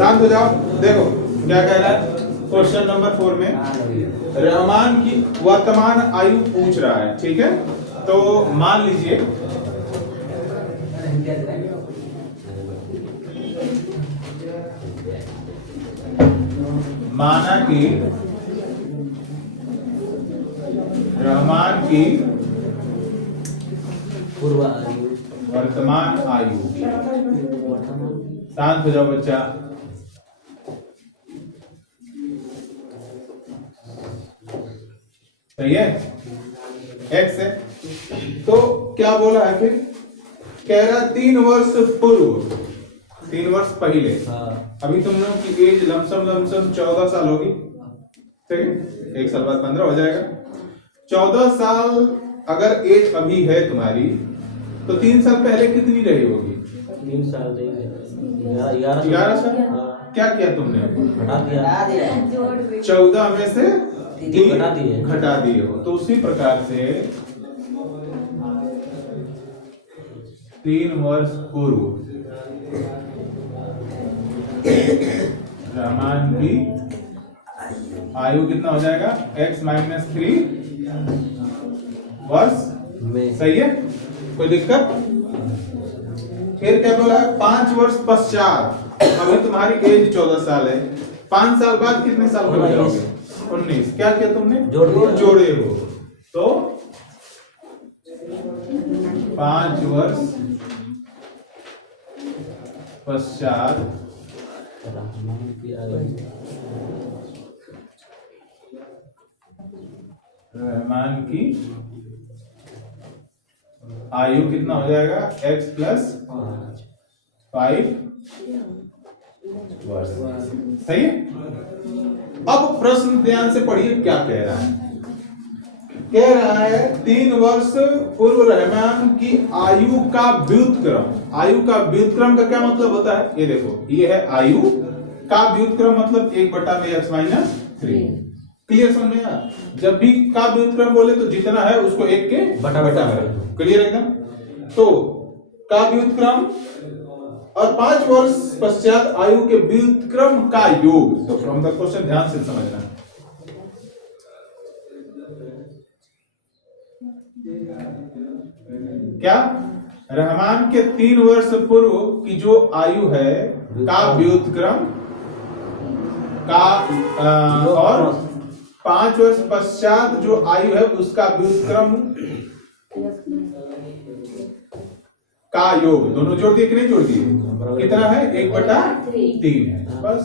शांत हो जाओ। देखो क्या कह रहा है क्वेश्चन नंबर 4 में रहमान की वर्तमान आयु पूछ रहा है, ठीक है। तो मान लीजिए माना कि रहमान की पूर्व आयु वर्तमान आयु, शांत हो जाओ बच्चा। सही है, एक्स है। तो क्या बोला है फिर, कह रहा 3 वर्ष पूर्व, 3 वर्ष पहले। अभी तुम लोग की एज लमसम 14 साल होगी, ठीक है। 1 साल बाद 15 हो जाएगा। 14 साल अगर एज अभी है तुम्हारी, तो 3 साल पहले कितनी रही होगी? 3 साल 11 साल। क्या किया तुमने? घटा दिया। 14 में से 3 घटा दिए हो। तो उसी प्रकार से 3 वर्ष पूर्व रहमान की आयु कितना हो जाएगा? x माइनस 3 वर्ष में। सही है, कोई दिक्कत? फिर क्या बोला है? 5 वर्ष पश्चात, अभी तुम्हारी एज 14 साल है, 5 साल बाद कितने साल हो जाओगे? 19। क्या किया तुमने? जोड़े हो। तो 5 वर्ष पश्चात रहमान की आयु कितना हो जाएगा? x प्लस 5 वर्ष। सही है। अब प्रश्न ध्यान से पढ़िए क्या कह रहा है। कह रहा है 3 वर्ष पूर्व रहमान की आयु का व्युत्क्रम। आयु का व्युत्क्रम का क्या मतलब होता है? ये देखो, ये है आयु का व्युत्क्रम, मतलब 1/x माइनस 3। क्लियर समझ में आया? जब भी का व्युत्क्रम बोले तो जितना है उसको 1 के बटा में। क्लियर एकदम? तो का व्युत्क्रम और 5 वर्ष पश्चात आयु के व्युत्क्रम का योग। तो फ्रॉम द क्वेश्चन ध्यान से समझना। क्या रहमान के 3 वर्ष पूर्व की जो आयु है का व्युत्क्रम का और 5 वर्ष पश्चात जो आयु है उसका व्युत्क्रम का योग, दोनों जोड़ दिए कि नहीं जोड़ दिए? कितना है? 1/3 है। बस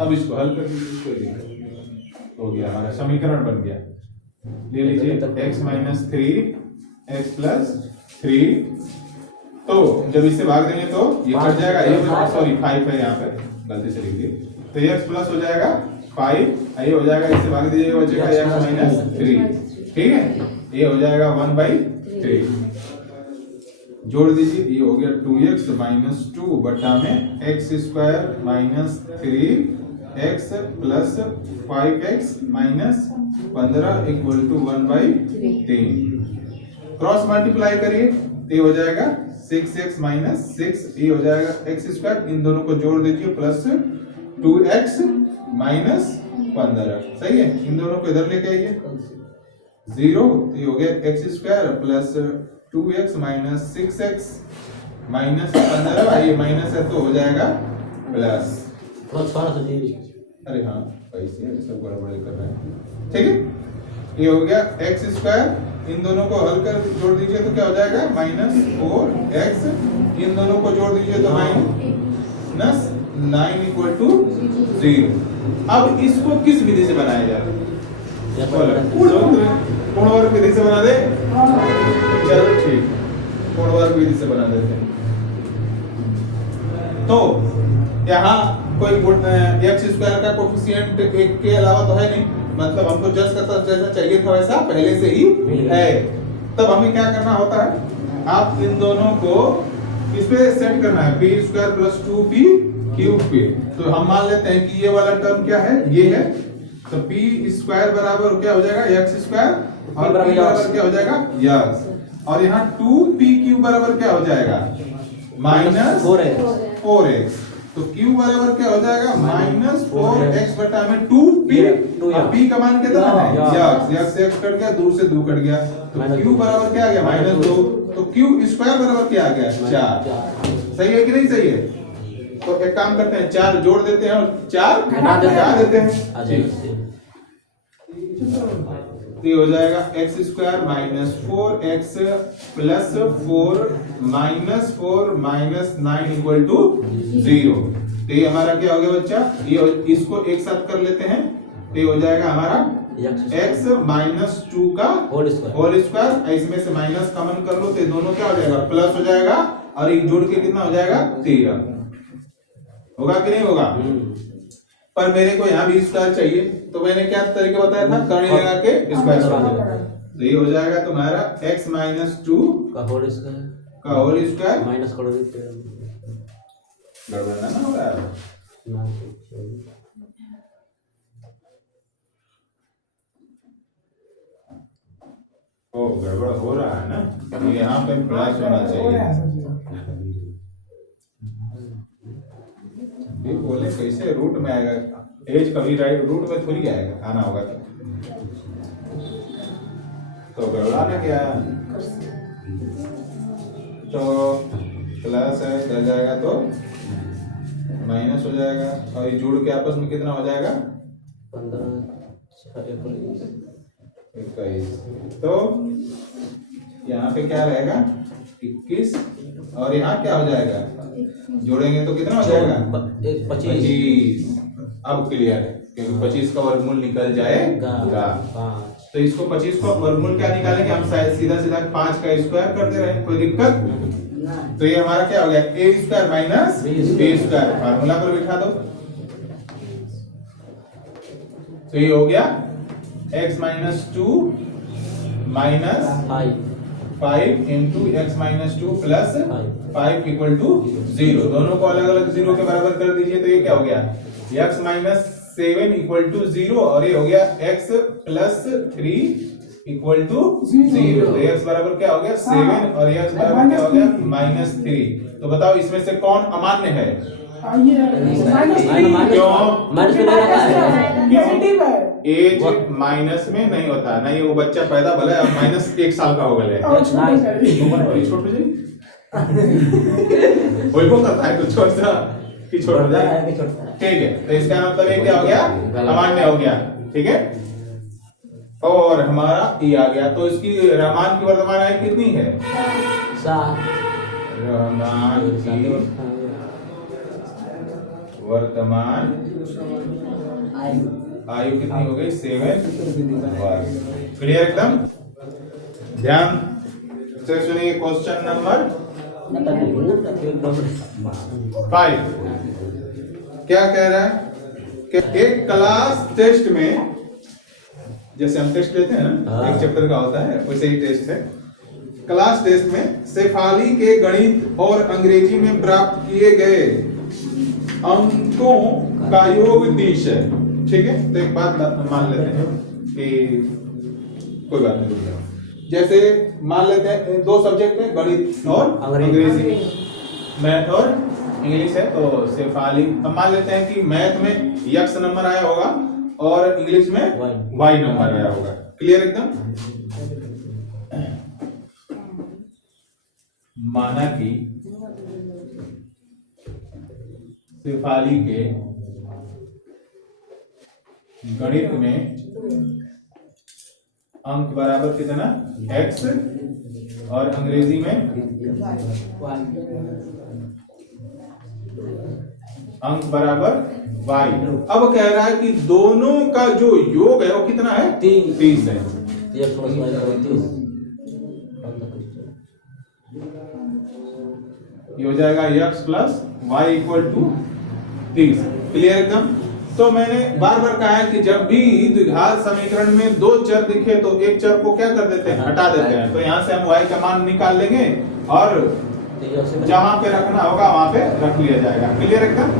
अब इसको हल कर लीजिए, हो गया, हमारा समीकरण बन गया। ले लीजिए x माइनस 3 x प्लस 3। तो जब इससे भाग देंगे तो ये कट जाएगा, ये सॉरी 5 है, यहाँ पे गलती से लिख दिए। तो x प्लस हो जाएगा 5, ये हो जाएगा, इससे भाग दीजिएगा, बचेगा x माइनस 3। ठीक है, ये हो जाएगा 1/3। जोड़ दीजिए, ये हो गया 2x माइनस 2 बटा में x square minus 3x plus 5x minus 15 equal to 1/3। Cross multiply करिए, ये हो जाएगा 6x माइनस 6, ये हो जाएगा x स्क्वायर, इन दोनों को जोड़ दीजिए प्लस 2x माइनस 15। सही है, इन दोनों को इधर लेके आइए 0, ये हो गया x स्क्वायर plus 2x minus 6x minus 15, ये माइनस है तो हो जाएगा प्लस। अरे हाँ, ऐसे सब गड़बड़ कर रहे हैं। ठीक है, ये हो गया x स्क्वायर, इन दोनों को हल कर जोड़ दीजिए तो क्या हो जाएगा? माइनस 4x, इन दोनों को जोड़ दीजिए तो माइनस 9 इक्वल टू 0। अब इसको किस विधि से बनाया जाए? पूर्णवर्ग विधि से बना दे। चलो ठीक, पूर्णवर्ग विधि से बना देते हैं। तो यहाँ कोई x स्क्वायर का कोफिशिएंट 1 के अलावा तो है नहीं, मतलब हमको जस्ट का जैसा चाहिए था वैसा पहले से ही है। तब हमें क्या करना होता है? आप इन दोनों को इस पे सेट करना है, p square plus 2p cube पे। तो हम मान लेते हैं कि ये वाला टर्म क्या है? ये है। तो p स्क्वायर बराबर क्या हो जाएगा? x स्क्वायर, और p बराबर क्या हो जाएगा? यस। और यहाँ 2p क्यूब बराबर क्या हो जाएगा? Minus 4x। तो Q बराबर क्या हो जाएगा -4x बटा में 2p। अब p का मान कितना है x से x कट गया, 2 से 2 कट गया, तो Q बराबर क्या आ गया -2। तो Q स्क्वायर बराबर क्या आ गया 4। सही है कि नहीं सही है? तो एक काम करते हैं 4 जोड़ देते हैं और 4 घटा देते हैं। तो ये हो जाएगा x square -4x plus 4 minus 9 equal to 0। तो ये हमारा क्या हो गया बच्चा, ये इसको एक साथ कर लेते हैं, तो ये हो जाएगा हमारा x -2 का होल स्क्वायर। इसमें से माइनस कॉमन कर लो तो ये दोनों क्या हो जाएगा प्लस हो जाएगा, और एक जोड़ के कितना हो जाएगा 13। होगा कि नहीं होगा? पर मेरे को यहाँ भी स्क्वायर चाहिए, तो मैंने क्या तरीका बताया था, करनी लगा के स्क्वायर कर। तो ये हो जाएगा तुम्हारा x -2 का होल स्क्वायर माइनस कर देते हैं। गड़बड़ ना हो रहा है? ओ गड़बड़ हो रहा है ना, यहाँ पे प्लस होना चाहिए। बोले कैसे रूट में आएगा, एज कभी राइट रूट में थोड़ी आएगा, आना होगा तो गड़बड़ा ना क्या, तो प्लस है रह जाएगा तो माइनस हो जाएगा, और ये जोड़ के आपस में कितना हो जाएगा 21। तो यहाँ पे क्या रहेगा 21, और यहाँ क्या हो जाएगा, जोड़ेंगे तो कितना हो जाएगा 25। अब क्लियर है, क्योंकि 25 का वर्गमूल निकल जाएगा। तो इसको 25 का वर्गमूल क्या निकालेंगे हम, सीधा 5 का स्क्वायर करते रहे, कोई दिक्कत? तो ये हमारा क्या हो गया a square minus b square, formula पर बिठा दो। तो ये हो गया x -2 minus 5 into x -2 plus 5 equal to 0। दोनों को अलग अलग 0 के बराबर कर दीजिए, तो ये क्या हो गया x -7 इक्वल टू 0, और ये हो गया x प्लस 3 इक्वल टू 0। तो x बराबर क्या हो गया 7, और x बराबर क्या हो गया -3। तो बताओ इसमें से कौन अमान्य है? एज माइनस में नहीं होता, नहीं वो बच्चा पैदा भले अब -1 साल का हो गए छोड़ वही वो करता है कुछ छोटा कि छोड़ जाए, ठीक है। तो इसका मतलब ये क्या हो गया अमान्य हो गया, ठीक है। और हमारा ये आ गया, तो इसकी रहमान की वर्तमान आयु कितनी है? रहमान की वर्तमान आयु कितनी हो गई 7 वर्ष। क्लियर एकदम? ध्यान से सुनिए क्वेश्चन नंबर 5 क्या कह रहा है कि एक क्लास टेस्ट में, जैसे हम टेस्ट लेते हैं ना, एक चैप्टर का होता है वैसे ही टेस्ट है। क्लास टेस्ट में शेफाली के गणित और अंग्रेजी में प्राप्त किए गए अंकों का योग 30 है, ठीक है। तो एक बात मान लेते हैं कि कोई बात नहीं, जैसे मान लेते हैं 2 सब्जेक्ट है, गणित और अंग्रेजी, मैथ और इंग्लिश है। तो शेफाली, अब मान लेते हैं कि मैथ में x नंबर आया होगा और इंग्लिश में y नंबर आया होगा। क्लियर एकदम? माना कि शेफाली के गणित में अंक बराबर कितना x और अंग्रेजी में अंक बराबर y। अब कह रहा है कि दोनों का जो योग है वो कितना है 30 है। ये हो जाएगा x plus y equal to 30। Clear एकदम? तो मैंने बार बार कहा है कि जब भी द्विघात समीकरण में 2 चर दिखे तो एक चर को क्या कर देते हैं, हटा देते हैं। तो यहाँ से हम y का मान निकाल लेंगे और जहां पे रखना होगा वहां पे रख लिया जाएगा। क्लियर एकदम?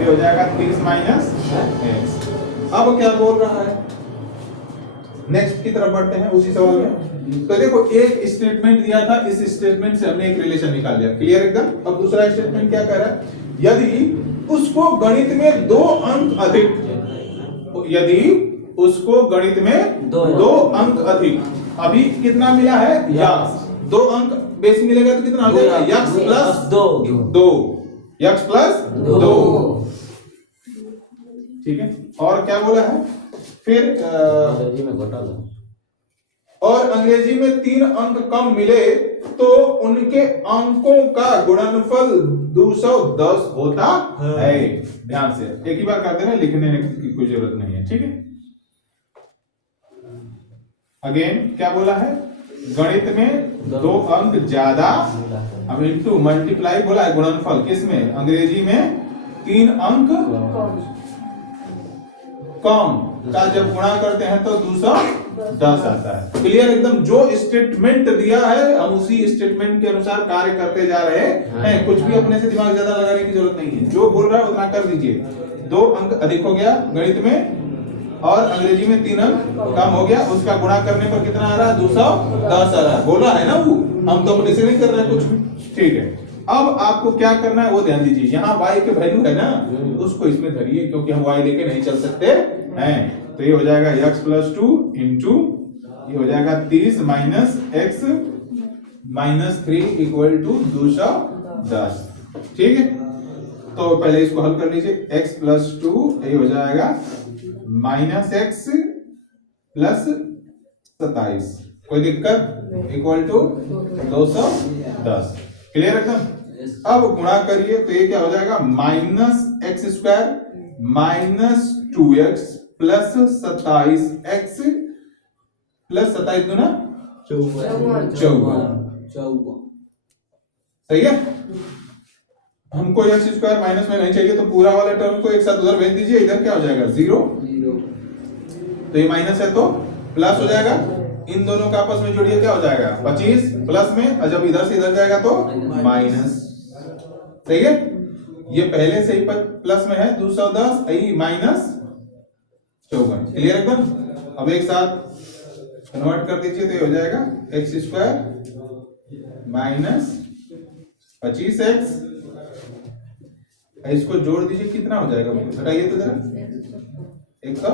ये हो जाएगा 30 माइनस x। अब क्या बोल रहा है, नेक्स्ट की तरफ बढ़ते हैं उसी सवाल में। तो देखो एक स्टेटमेंट दिया था, इस स्टेटमेंट से हमने एक रिलेशन निकाल लिया। क्लियर एकदम? अब दूसरा स्टेटमेंट क्या कह रहा है, यदि उसको गणित में 2 अंक अधिक, यदि उसको गणित में 2 अंक अधिक, अभी कितना मिला है यक्स, 2 अंक बेस मिलेगा तो कितना हो जाएगा यक्स प्लस 2, यक्स प्लस 2, ठीक है। और क्या बोला है फिर अंग्रेजी में घटा दो, और अंग्रेजी में 3 अंक कम मिले तो उनके अंकों का गुणनफल 210 होता है। ध्यान से एक ही बार कर देना, लिखने की कोई जरूरत नहीं है, ठीक है। अगेन क्या बोला है, गणित में 2 अंक ज्यादा, अब इनटू मल्टीप्लाई बोला है गुणनफल, किसमें अंग्रेजी में 3 अंक कम का जब गुणा करते हैं तो 210 आता है। क्लियर एकदम, जो स्टेटमेंट दिया है हम उसी स्टेटमेंट के अनुसार कार्य करते जा रहे हैं, कुछ भी अपने से दिमाग ज्यादा लगाने की जरूरत नहीं है, जो बोल रहा है उतना कर दीजिए। 2 अंक अधिक हो गया गणित में और अंग्रेजी में 3 अंक कम हो गया, उसका गुणा करने पर कितना आ रहा है 210 आ रहा है, बोला है ना वो, हम तो अपने से नहीं कर रहे हैं कुछ भी, ठीक है। अब आपको क्या करना है वो ध्यान दीजिए, यहाँ y के वैल्यू है ना उसको इसमें धरिए, क्योंकि हम y लेके नहीं चल सकते हैं। तो ये हो जाएगा x प्लस 2 इंटू ये हो जाएगा 30 minus x minus 3 equal to 210, ठीक है। तो पहले इसको हल कर लीजिए, x प्लस 2 ये हो जाएगा माइनस x प्लस 27, कोई दिक्कत, इक्वल टू 210, क्लियर एकदम। अब गुणा करिए तो ये क्या हो जाएगा minus x square minus 2x plus 27x plus 27 दूना 54, सही है। हमको एक्स स्क्वायर माइनस में नहीं चाहिए तो पूरा वाला टर्म को एक साथ उधर भेज दीजिए, इधर क्या हो जाएगा 0, तो ये माइनस है तो प्लस हो जाएगा, इन दोनों का आपस में जोड़िए क्या हो जाएगा 25 प्लस में, और जब इधर से इधर जाएगा तो माइनस, सही है। ये पहले से ही प्लस में है 210, यही माइनस 54, क्लियर एकदम। अब एक साथ कन्वर्ट कर दीजिए तो ये हो जाएगा एक्स स्क्वायर माइनस 25x, इसको जोड़ दीजिए कितना हो जाएगा, बताइए तो जरा, 100,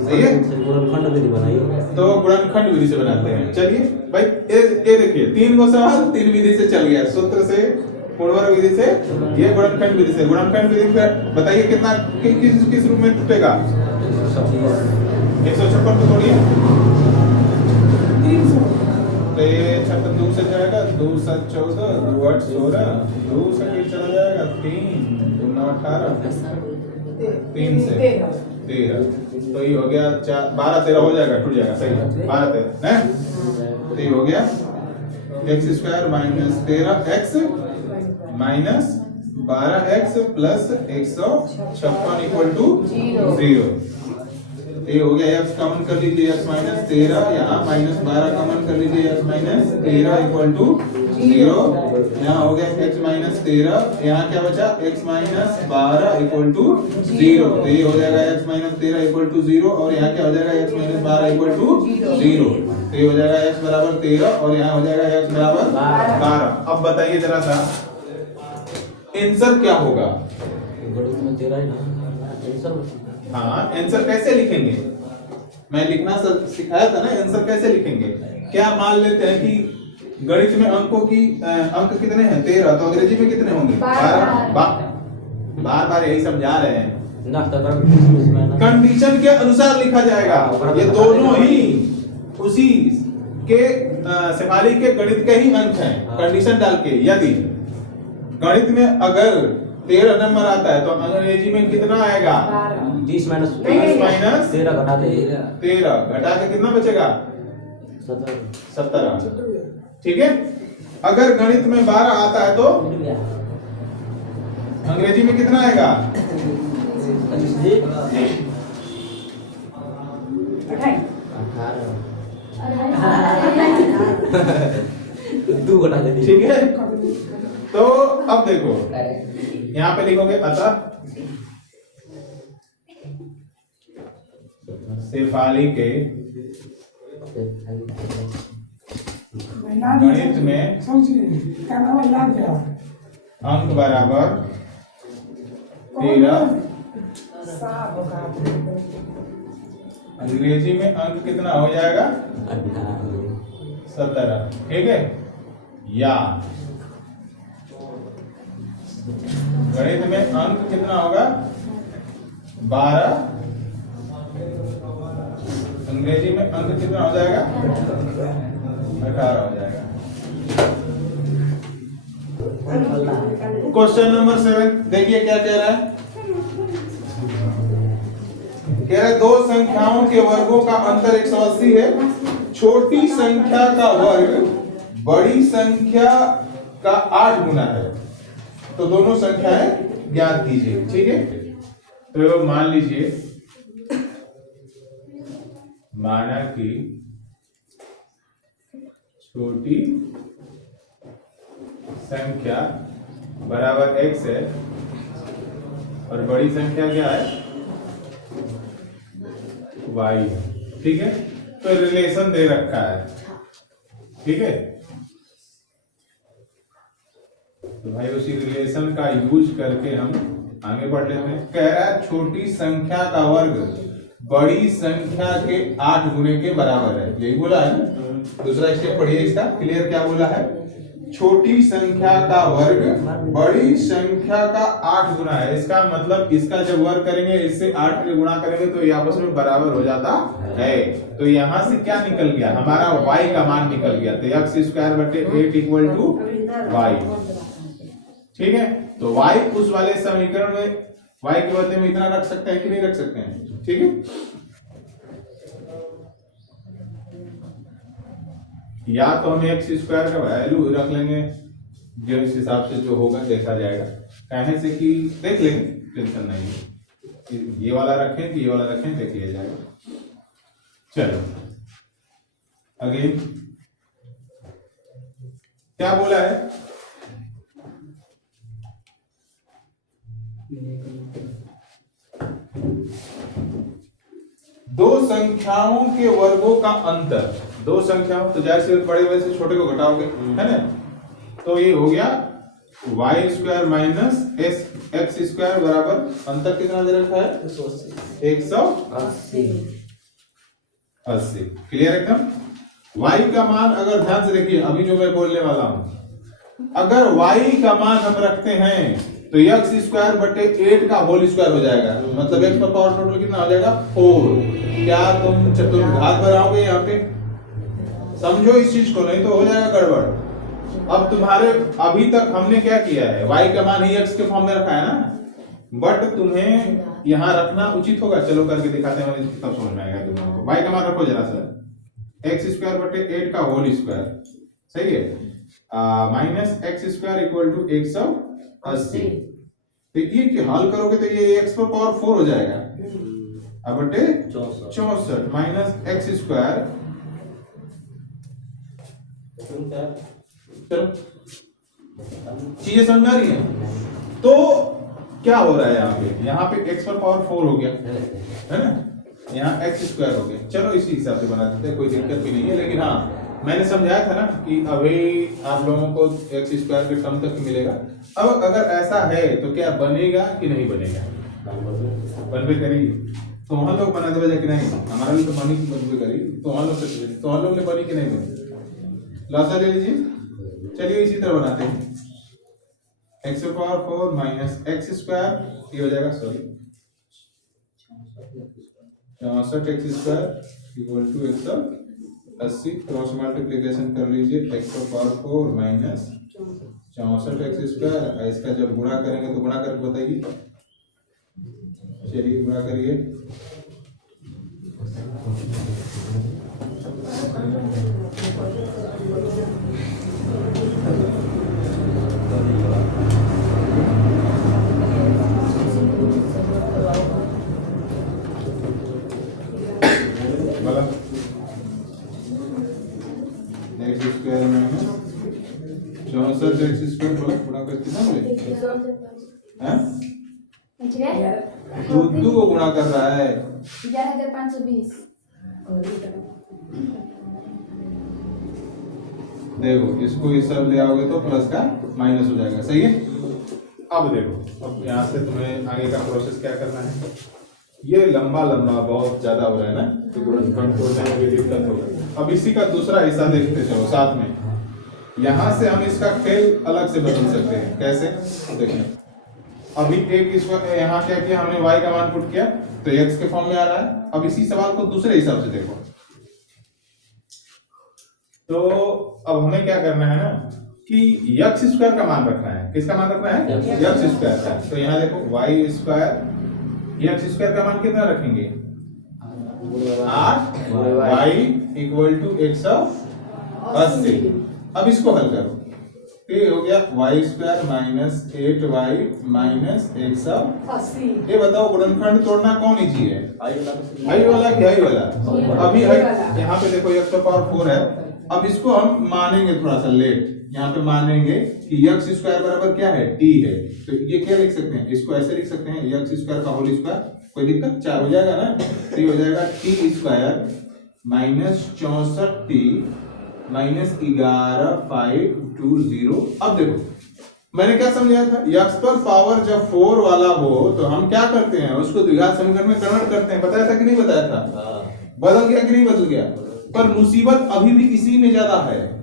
सही है। गुणनखंड विधि बनाइए, तो गुणनखंड विधि से बनाते हैं। चलिए भाई ये देखिए 3 को सवाल 3 विधि से चल गया, सूत्र से, पूर्ववर्ग विधि से, ये गुणनखंड विधि से। गुणनखंड विधि में बताइए कितना किस रूप में टूटेगा, 156 को तोड़िए, तो ये 56 2 से जाएगा, 2 7 14, 2 8 16, 2 से चला जाएगा 3 2 9 18, 3 से 13, तो ये हो गया 12 13 हो जाएगा, टूट जाएगा, सही है 12 13 है, तो ये हो गया x square minus 13x minus 12x plus 156 equal to 0, ये हो गया x कॉमन कर लीजिए, x माइनस 13, यहाँ माइनस 12 कॉमन कर लीजिए, x माइनस 13 इक्वल टू 0, यहाँ हो गया x माइनस 13, यहाँ क्या बचा x माइनस 12 इक्वल टू 0, तो ये हो जाएगा x माइनस 13 इक्वल टू 0, और यहाँ क्या हो जाएगा x माइनस 12 इक्वल टू 0, तो ये हो जाएगा x बराबर 13 और यहाँ हो जाएगा x बराबर 12। अब बताइए जरा सा आंसर क्या होगा, गणित में 13 ही ना आंसर, हाँ आंसर कैसे लिखेंगे, मैं लिखना सिखाया था ना, आंसर कैसे लिखेंगे। क्या मान लेते हैं कि गणित में अंकों की अंक कितने हैं 13, तो अंग्रेजी में कितने होंगे 12, बार बार यही समझा रहे हैं, कंडीशन के अनुसार लिखा जाएगा, ये दोनों ही उसी के शेफाली के गणित के ही अंक हैं, कंडीशन डाल के। यदि गणित में अगर 13 नंबर आता है तो अंग्रेजी में कितना आएगा 30 माइनस 13 घटा दे, 13 घटा के कितना बचेगा 17, ठीक है। अगर गणित में 12 आता है तो अंग्रेजी में कितना आएगा 2 घटा दे, ठीक है। तो अब देखो यहाँ पे लिखोगे अतः शेफाली के गणित में अंक बराबर 13। अंग्रेजी में अंक कितना हो जाएगा? 17। ठीक है। या गणित में अंक कितना होगा? 12। अंग्रेजी में अंक कितना हो जाएगा? 18 हो जाएगा। क्वेश्चन नंबर 7 देखिए क्या कह रहा है। कह रहा है दो संख्याओं के वर्गों का अंतर 180 है। छोटी संख्या का वर्ग बड़ी संख्या का 8 गुना है, तो दोनों संख्याएं ज्ञात कीजिए। ठीक है। तो मान लीजिए, माना कि छोटी संख्या बराबर x है और बड़ी संख्या क्या है? y है। ठीक है। तो रिलेशन दे रखा है। ठीक है। तो भाई उसी रिलेशन का यूज करके हम आगे बढ़ लेते हैं। कह रहा है छोटी संख्या का वर्ग बड़ी संख्या के 8 गुने के बराबर है। यही बोला है ना। दूसरा स्टेप पढ़िए इसका। क्लियर क्या बोला है? छोटी संख्या का वर्ग बड़ी संख्या का 8 गुना है। इसका मतलब इसका जब वर्ग करेंगे इससे 8 के गुणा करेंगे तो ये आपस में बराबर हो जाता है। तो यहां से क्या निकल गया? हमारा y का मान निकल गया। तो x² बटे 8 इक्वल टू y। ठीक है। तो y उस वाले समीकरण में y के बदले में इतना रख सकते हैं कि नहीं रख सकते हैं? ठीक है। या तो हम x² का वैल्यू रख लेंगे, जो इस हिसाब से जो होगा देखा जाएगा। कहने से कि देख लेंगे, टेंशन नहीं है। ये वाला रखें कि ये वाला रखें, देख लिया जाएगा। चलो अगेन क्या बोला है? दो संख्याओं के वर्गों का अंतर। दो संख्याओं, तो जैसे बड़े वैसे छोटे को घटाओगे, है ना। तो ये हो गया y² माइनस x² बराबर अंतर कितना दे रखा है? 180। क्लियर एकदम। y का मान अगर ध्यान से देखिए, अभी जो मैं बोलने वाला हूं, अगर y का मान हम रखते हैं तो x² बटे 8 का होल स्क्वायर हो जाएगा। मतलब x का पावर टोटल कितना हो जाएगा? 4। क्या तुम चतुर्भुज बनाओगे यहाँ पे? समझो इस चीज को, नहीं तो हो जाएगा गड़बड़। अब तुम्हारे अभी तक हमने क्या किया है? y का मान ही x के फॉर्म में रखा है ना, बट तुम्हें यहाँ रखना उचित होगा। चलो करके दिखाते हैं, तब समझ में आएगा तुम्हारे। y का मान रखो जरा सा, x² बटे 8 का होल स्क्वायर, सही है, माइनस x² इक्वल टू 180। तो ये हल करोगे तो ये x पर पावर 4 हो जाएगा। अब बटे 64 माइनस x²। चलो चीजें समझ आ रही है। तो क्या हो रहा है यहाँ पे x पर पावर 4 हो गया, है ना। यहाँ x² हो गया। चलो इसी हिसाब से बना देते हैं, कोई दिक्कत भी नहीं है। लेकिन हाँ, मैंने समझाया था ना कि अभी आप लोगों को x² के टर्म तक मिलेगा। अब अगर ऐसा है तो क्या बनेगा कि नहीं बनेगा? बनबे करेगी। तो वहां लोग बना देगा कि नहीं? हमारा भी तो बनी की बनबे करेगी। तो वहां लोग ने बनी कि नहीं बनी? लासा ले लीजिए। चलिए इसी तरह बनाते हैं। x⁴ माइनस x², ये हो जाएगा, sorry 64 x² equal to 180। Cross multiplication कर लीजिए। x⁴ minus 64 x²। इसका जब गुणा करेंगे तो गुणा करके बताइए। चलिए गुणा करिए। x² माइनस 64 x² गुणा करके कितना मिले? दो को गुणा कर रहा है। 11,520। देखो इसको इस सब ले आओगे तो प्लस का माइनस हो जाएगा, सही है। अब देखो, अब यहाँ से तुम्हें आगे का प्रोसेस क्या करना है। ये लंबा लंबा बहुत ज्यादा हो रहा है ना, तो गुणनखंड तोड़ने में भी दिक्कत होगा। अब इसी का दूसरा हिस्सा देखते चलो साथ में। यहाँ से हम इसका खेल अलग से बदल सकते हैं। कैसे, देखिए अभी एक इसको यहाँ क्या किया हमने, y का मान पुट किया तो x के फॉर्म में आ रहा है। अब इसी सवाल को दूसरे हिसाब से देखो, तो अब हमें क्या करना है ना कि x स्क्वायर का मान रखना है। किसका मान रखना है? x स्क्वायर का। तो यहाँ देखो y स्क्वायर, x स्क्वायर का मान कितना रखेंगे? 8 y इक्वल टू 180। अब इसको हल करो, तो ये हो गया y square minus 8y minus 180। ये बताओ गुणनखंड तोड़ना कौन इजी है, आई वाला कि आई वाला? अभी यहाँ पे देखो x पावर 4 है। अब इसको हम मानेंगे थोड़ा सा लेट, यहाँ पे मानेंगे कि x स्क्वायर बराबर क्या है, t है। तो ये क्या लिख सकते हैं, इसको ऐसे लिख सकते हैं x स्क्वायर का होल स्क्वायर, कोई दिक्कत, 4 हो जाएगा ना। तो ये हो जाएगा t square minus 64t minus 11,520। अब देखो मैंने क्या समझाया था, x पर पावर जब 4 वाला हो तो हम क्या करते हैं, उसको द्विघात समीकरण में कन्वर्ट करते हैं। बताया था कि नहीं बताया था? बदल गया कि नहीं बदल गया? पर मुसीबत अभी भी इसी में ज्यादा है।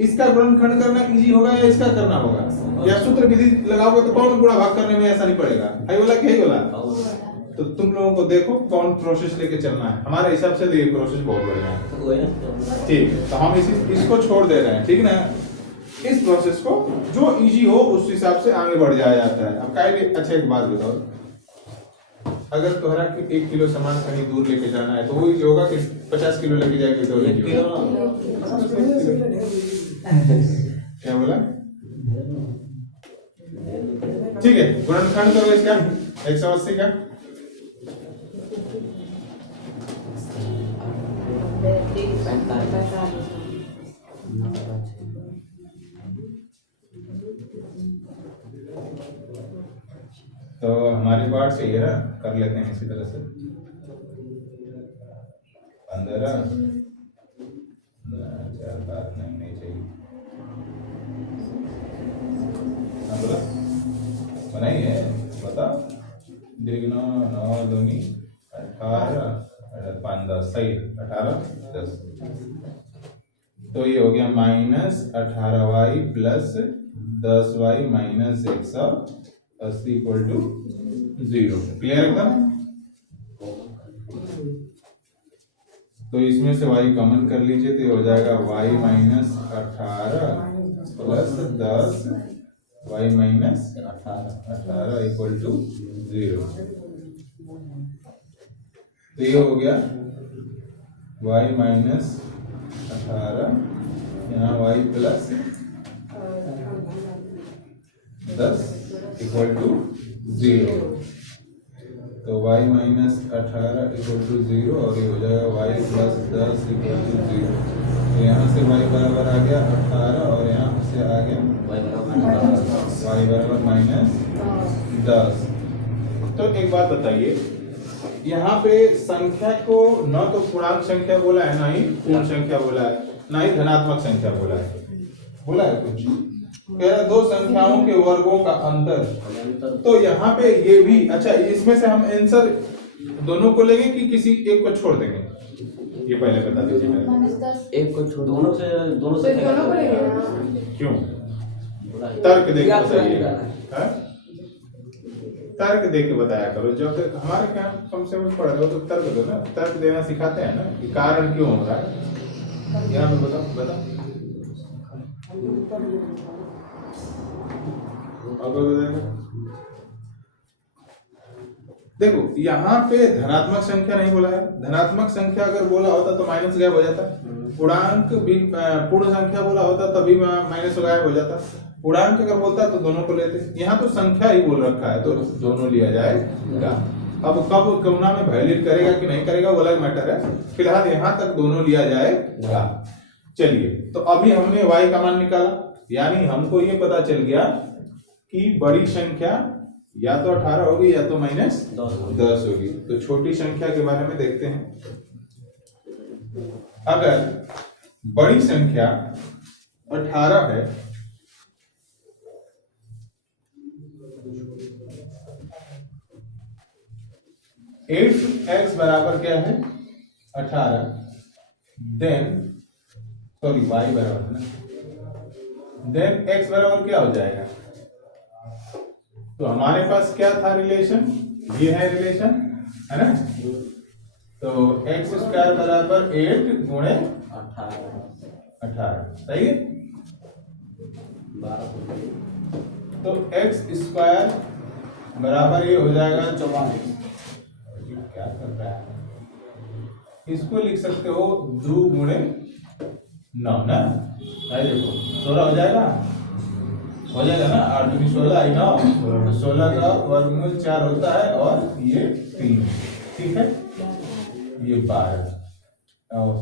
इसका गुणनखंड करना इजी होगा या इसका करना होगा? या सूत्र विधि लगाओगे तो कौन गुणा भाग करने में ऐसा नहीं पड़ेगा, आई वाला कि आई वाला? तो तुम लोगों को देखो कौन प्रोसेस लेके चलना है। हमारे हिसाब से ये प्रोसेस बहुत बढ़िया है, ठीक है। तो हम इसको छोड़ दे रहे हैं, ठीक ना। इस प्रोसेस को जो इजी हो उस हिसाब से आगे बढ़ जाया जाता है। अब काहे, अच्छा एक बात बताओ, अगर तुम्हारा 1 किलो सामान कहीं दूर लेके जाना है तो वो इजी होगा कि 50 किलो लेके जाएंगे तो 1 किलो? क्या बोला? ठीक है, गुणनखंड करो इसका 180 का। तो हमारी बात सही है ना, कर लेते हैं इसी तरह से। 15 चार बात नहीं चाहिए, बोला बनाइए, बता। दीर्घ 9 दूनी 18 5 10, सही 18 10। तो ये हो गया minus 18y plus 10y minus 180 equal to 0। Clear एकदम? तो इसमें से y कॉमन कर लीजिए तो ये हो जाएगा y minus 18 plus 10 y minus 18 equal to 0। तो ये हो गया y माइनस 18, यहाँ y प्लस 10 इक्वल टू 0। तो y माइनस 18 इक्वल टू 0 और ये हो जाएगा y प्लस 10 इक्वल टू 0। तो यहाँ से y बराबर आ गया 18 और यहाँ से आ गया y बराबर माइनस 10। तो एक बात बताइए, यहाँ पे संख्या को न तो पूर्णांक संख्या बोला है, ना ही पूर्ण संख्या बोला है, ना ही धनात्मक संख्या बोला है। बोला है कुछ? कह रहा दो संख्याओं के वर्गों का अंतर। तो यहाँ पे ये भी, अच्छा इसमें से हम आंसर दोनों को लेंगे कि किसी एक को छोड़ देंगे, ये पहले बता दीजिए। एक को छोड़, दोनों से दोनों को लेंगे। क्यों? तर्क देख के बताइए, तर्क दे के बताया करो। जब हमारे क्या कम से कम पढ़ रहे हो तो तर्क दो ना, तर्क देना सिखाते हैं ना कि कारण क्यों हो रहा है। यहाँ पे बताओ बताओ, अब बताएगा। देखो यहाँ पे धनात्मक संख्या नहीं बोला है, धनात्मक संख्या अगर बोला होता तो माइनस गायब हो जाता। पूर्णांक भी पूर्ण संख्या बोला होता तभी माइनस गायब हो जाता। पूर्णांक अगर बोलता तो दोनों को लेते, यहाँ तो संख्या ही बोल रखा है तो दोनों लिया जाएगा। अब कब कौना में वैलिड करेगा कि नहीं करेगा वो अलग मैटर है, फिलहाल यहाँ तक दोनों लिया जाएगा। चलिए, तो अभी हमने y का मान निकाला, यानी हमको ये पता चल गया कि बड़ी संख्या या तो 18 होगी या तो माइनस 10 होगी। तो छोटी संख्या के बारे में देखते हैं। अगर बड़ी संख्या 18 है इफ x बराबर क्या है 18, देन सॉरी y बराबर है ना, देन x बराबर क्या हो जाएगा? तो हमारे पास क्या था रिलेशन, ये है रिलेशन, है ना? तो एक्स स्क्वायर बराबर 8 गुणे 18, सही है? 12 तो एक्स स्क्वायर बराबर ये हो जाएगा 44। क्या कर रहा है? इसको लिख सकते हो 2 गुणे 9 ना, भाई देखो 16 हो जाएगा, हो जाएगा ना, 8 दूनी 16 आई 9, 16 का वर्गमूल 4 होता है और ये 3, ठीक है, ये 12।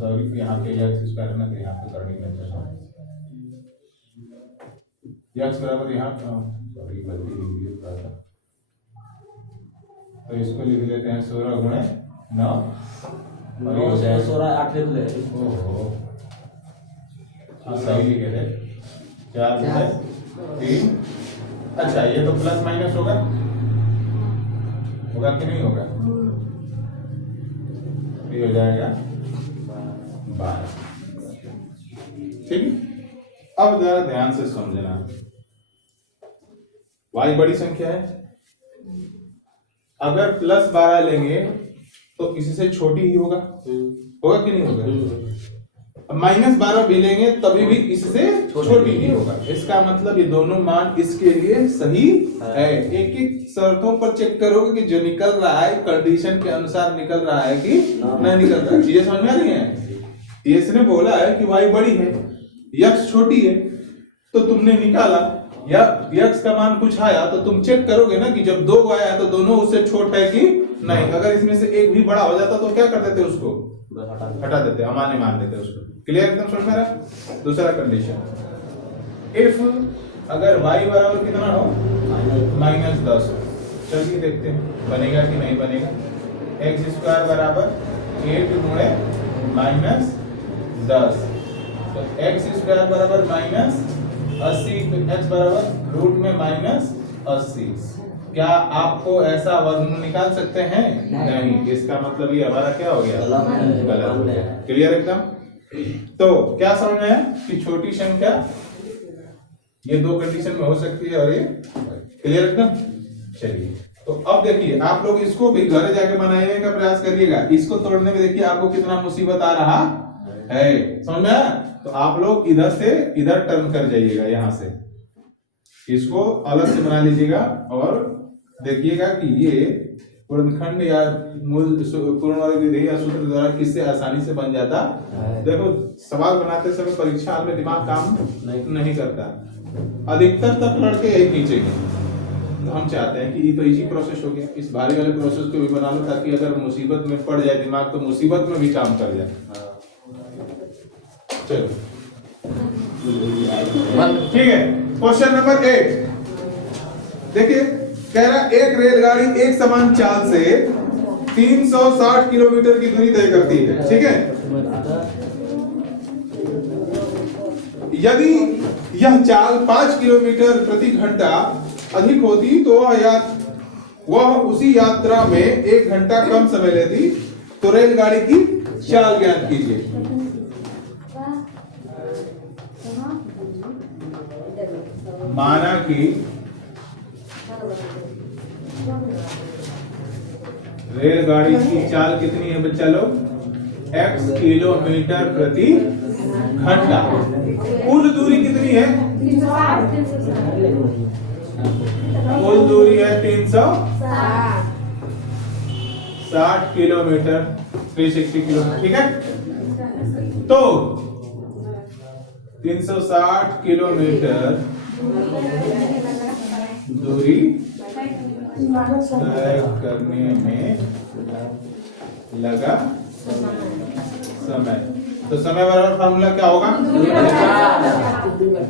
सॉरी यहाँ पे एक्स स्क्वायर है ना, तो यहाँ पे करनी है एक्स बराबर यहाँ, सॉरी गलती लिख दी थोड़ा सा, तो इसको लिख लेते हैं 16 गुणे 9 और ये हो जाएगा 16 8 लिख ले। ओहो हाँ सही लिखे थे, 4 गुणे 3। अच्छा ये तो प्लस माइनस होगा, होगा कि नहीं होगा? ये हो जाएगा 12, ठीक है। अब जरा ध्यान से समझना, y बड़ी संख्या है, अगर प्लस 12 लेंगे तो इससे छोटी ही होगा, होगा कि नहीं होगा? माइनस 12 भी लेंगे तभी भी इससे छोटी ही होगा। इसका मतलब ये दोनों मान इसके लिए सही है। एक एक शर्तों पर चेक करोगे कि जो निकल रहा है कंडीशन के अनुसार निकल रहा है कि नहीं निकल रहा है। चीजें समझ में आ रही है? इसने बोला है कि y बड़ी है, x छोटी है, तो तुमने निकाला या x का मान कुछ आया तो तुम चेक करोगे ना कि जब 2 आया तो दोनों उससे छोटा है कि नहीं। अगर इसमें से एक भी बड़ा हो जाता तो क्या कर देते उसको? हटा देते, अमान्य मान देते उसको। क्लियर एकदम समझ में आ रहा? दूसरा कंडीशन, इफ अगर y बराबर कितना हो -10 हो, चलिए देखते हैं बनेगा कि नहीं बनेगा। एक्स स्क्वायर बराबर 8 गुणे -10, तो एक्स स्क्वायर बराबर -80, तो एक्स बराबर रूट में -80। क्या आपको ऐसा वर्गमूल निकाल सकते हैं? नहीं। इसका मतलब ये हमारा क्या हो गया? गलत हो गया। क्लियर एकदम? तो क्या समझ में है कि छोटी संख्या ये 2 कंडीशन में हो सकती है और ये क्लियर एकदम। चलिए तो अब देखिए आप लोग इसको भी घर जाके बनाने का प्रयास करिएगा। इसको तोड़ने में देखिए आपको कितना मुसीबत आ रहा है, समझ में आया? तो आप लोग इधर से इधर टर्न कर जाइएगा, यहां से इसको अलग से बना लीजिएगा और देखिएगा कि ये पूर्णखंड या मूल पूर्ण वर्ग विधि या सूत्र द्वारा किससे आसानी से बन जाता। देखो सवाल बनाते समय परीक्षा हाल में दिमाग काम नहीं करता, अधिकतर तक लड़के यही खींचेंगे। तो हम चाहते हैं कि ये तो इजी प्रोसेस हो गया, इस भारी वाले प्रोसेस को भी बना लो ताकि अगर मुसीबत में पड़ जाए दिमाग तो मुसीबत में भी काम कर जाए। चलो ठीक है। क्वेश्चन नंबर 8 देखिए, कह रहा एक रेलगाड़ी एक समान चाल से 360 किलोमीटर की दूरी तय करती है, ठीक है। यदि यह चाल 5 किलोमीटर प्रति घंटा अधिक होती तो वह उसी यात्रा में 1 घंटा कम समय लेती, तो रेलगाड़ी की चाल ज्ञात कीजिए। माना कि रेलगाड़ी की चाल कितनी है बच्चा लोग? x किलोमीटर प्रति घंटा। कुल दूरी कितनी है? कुल दूरी है 360 किलोमीटर, 360 किलोमीटर, ठीक है। तो 360 किलोमीटर दूरी तय करने में लगा समय, तो समय बराबर फार्मूला क्या होगा?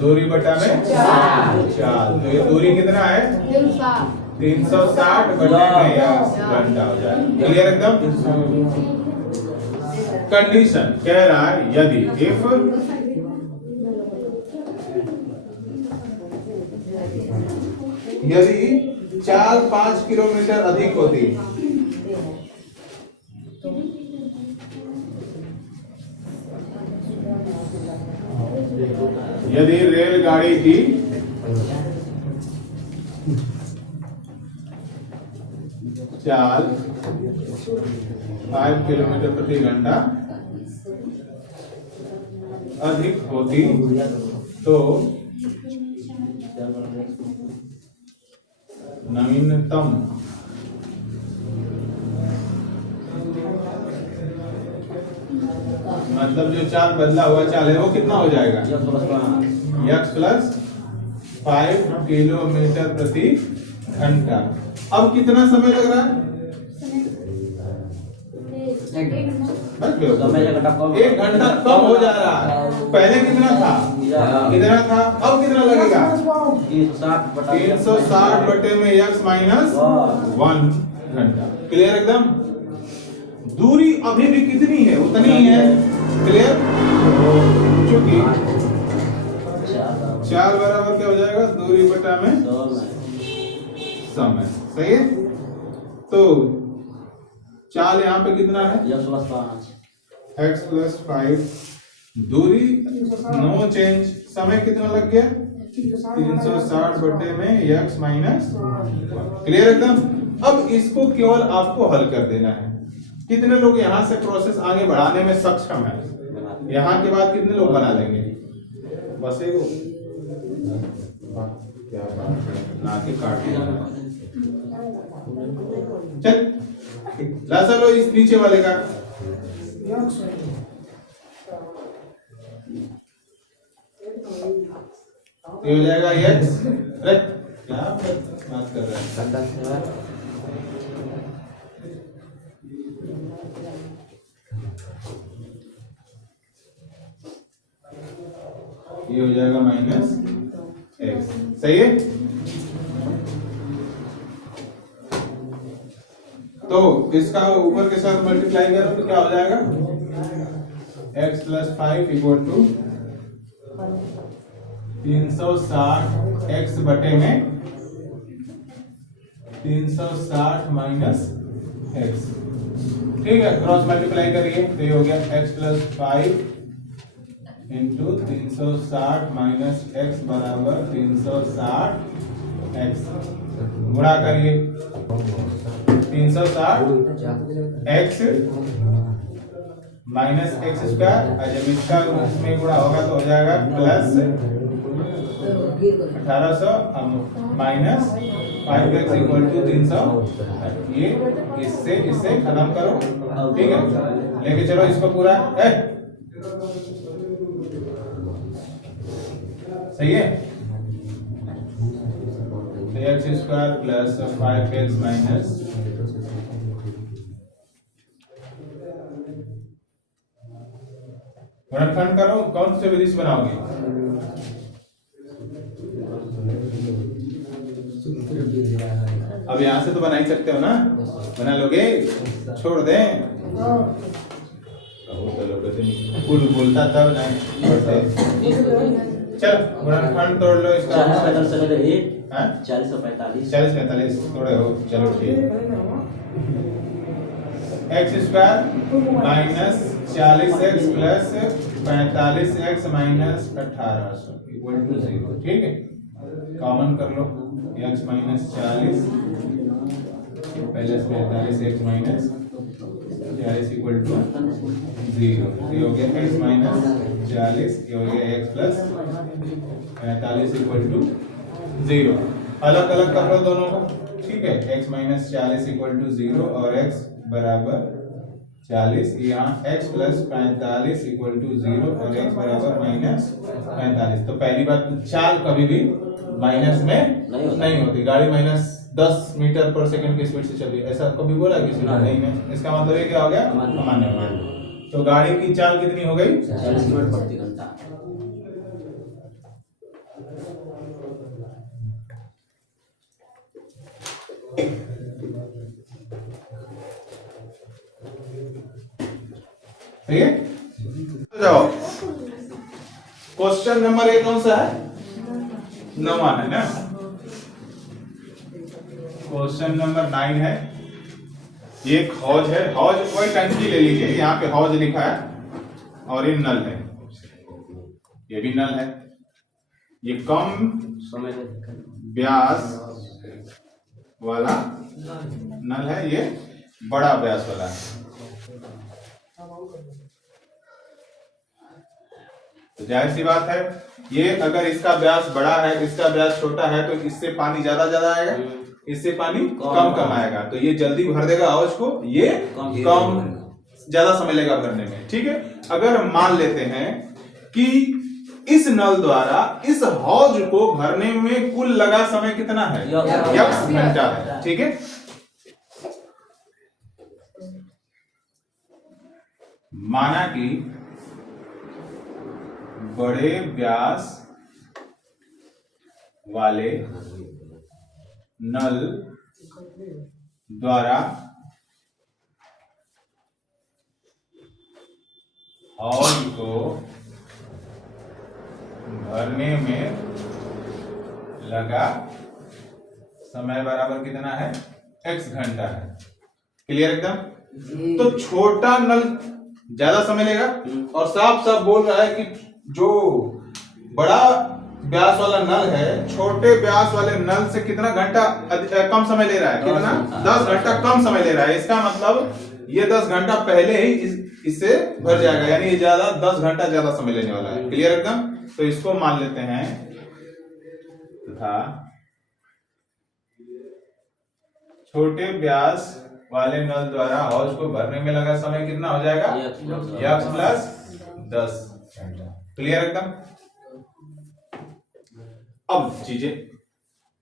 दूरी बटा में चाल। तो ये दूरी कितना है? 360 बटे में घंटा हो जाएगा। क्लियर एकदम? कंडीशन कह रहा है यदि चाल 5 किलोमीटर अधिक होती है। यदि रेलगाड़ी की चाल 5 किलोमीटर प्रति घंटा अधिक होती तो नवीनतम मतलब जो चाल बदला हुआ चाल है वो कितना हो जाएगा? x प्लस 5 किलोमीटर प्रति घंटा। अब कितना समय लग रहा है? एक घंटा कम हो जा रहा है। पहले कितना था? कितना था? अब कितना लगेगा? 360 बटे में x माइनस 1 घंटा। क्लियर एकदम? दूरी अभी भी कितनी है? उतनी ही है। क्लियर? चूंकि 4 बराबर क्या हो जाएगा? दूरी बटा में समय। सही है? तो चाल यहाँ पे कितना है? x प्लस 5 दूरी नो चेंज। समय कितना लग गया? 360 बटे में x माइनस। क्लियर एकदम? अब इसको केवल आपको हल कर देना है। कितने लोग यहाँ से प्रोसेस आगे बढ़ाने में सक्षम है? यहाँ के बाद कितने लोग बना लेंगे? बस एक क्या बात है, ना के काट दिया। चल लासा लो इस नीचे वाले का। ये हो जाएगा x। अरे क्या बात कर रहा है? ये हो जाएगा माइनस x। सही है? तो इसका ऊपर के साथ मल्टीप्लाई करो तो क्या हो जाएगा? x plus 5 equal to 360 x बटे में 360 माइनस x। ठीक है, क्रॉस मल्टीप्लाई करिए तो ये हो गया x plus 5 into 360 minus x बराबर 360 x। गुणा करिए 360 x माइनस एक्स स्क्वायर। जब इसका उसमें गुणा होगा तो हो जाएगा plus 1800 minus 5x equal to 300। ये इससे खत्म करो। ठीक है, लेके चलो इसको पूरा है। सही है? तो x square plus 5x minus गुणनखंड करो। कौन से विधि से बनाओगे? अब यहाँ से तो बना ही सकते हो ना? बना लोगे? छोड़ दें? फुल बोलता तब नहीं। चल गुणनखंड तोड़ लो इसका। 40 थोड़े हो। चलो ठीक। X square minus 40x plus 45x minus 1800 equal to 0। ठीक है, कॉमन कर लो। x माइनस 40 पहले 45x माइनस 40 इक्वल टू 0। ये हो गया x माइनस 40, ये हो गया x प्लस 45 इक्वल टू 0। अलग अलग कर लो दोनों को। ठीक है, x माइनस 40 इक्वल टू 0 और x बराबर 40। यहाँ x प्लस 45 इक्वल टू 0 और x बराबर माइनस 45। तो पहली बात, चाल कभी भी माइनस में नहीं होती। गाड़ी माइनस 10 मीटर पर सेकंड की स्पीड से चलती है, ऐसा कभी बोला किसी ने? नहीं में। इसका मतलब ये क्या हो गया? अमान्य हो गया। तो गाड़ी की चाल कितनी हो गई? 40 किलोमीटर प्रति घंटा। ठीक है, जाओ। क्वेश्चन नंबर 1 कौन सा है? 9वां है ना? क्वेश्चन नंबर 9 है। ये एक हौज है, हौज कोई टंकी ले लीजिए, यहाँ पे हौज लिखा है और ये नल है, ये भी नल है। ये कम समय व्यास वाला नल है, ये बड़ा व्यास वाला है। तो जाहिर सी बात है, ये अगर इसका व्यास बड़ा है, इसका व्यास छोटा है, तो इससे पानी ज्यादा आएगा, इससे पानी कम आएगा। तो ये जल्दी भर देगा हौज को, ये कम ज्यादा समय लेगा भरने में। ठीक है, अगर मान लेते हैं कि इस नल द्वारा इस हौज को भरने में कुल लगा समय कितना है, x घंटा है। ठीक है, माना कि बड़े व्यास वाले नल द्वारा हौज को भरने में लगा समय बराबर कितना है, x घंटा है। क्लियर एकदम। तो छोटा नल ज्यादा समय लेगा और साफ साफ बोल रहा है कि जो बड़ा व्यास वाला नल है छोटे व्यास वाले नल से कितना घंटा कम समय ले रहा है, कितना 10 घंटा कम समय ले रहा है। इसका मतलब ये 10 घंटा पहले ही इससे भर जाएगा, यानी ये ज्यादा 10 घंटा ज्यादा समय लेने वाला है। क्लियर एकदम। तो इसको मान लेते हैं तथा छोटे व्यास वाले नल द्वारा हौज को भरने में लगा समय कितना हो जाएगा, x प्लस 10 घंटा। क्लियर एकदम। अब चीजें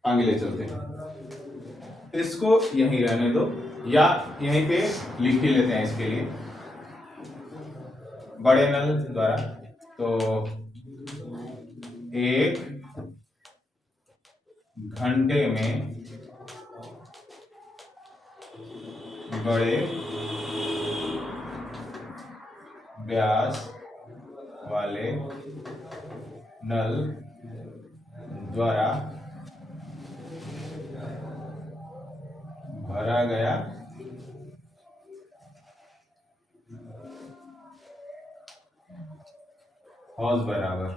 आगे ले चलते हैं, इसको यहीं रहने दो या यहीं पे लिख ही लेते हैं इसके लिए। बड़े नल द्वारा तो 1 घंटे में बड़े व्यास वाले नल द्वारा भरा गया हौज बराबर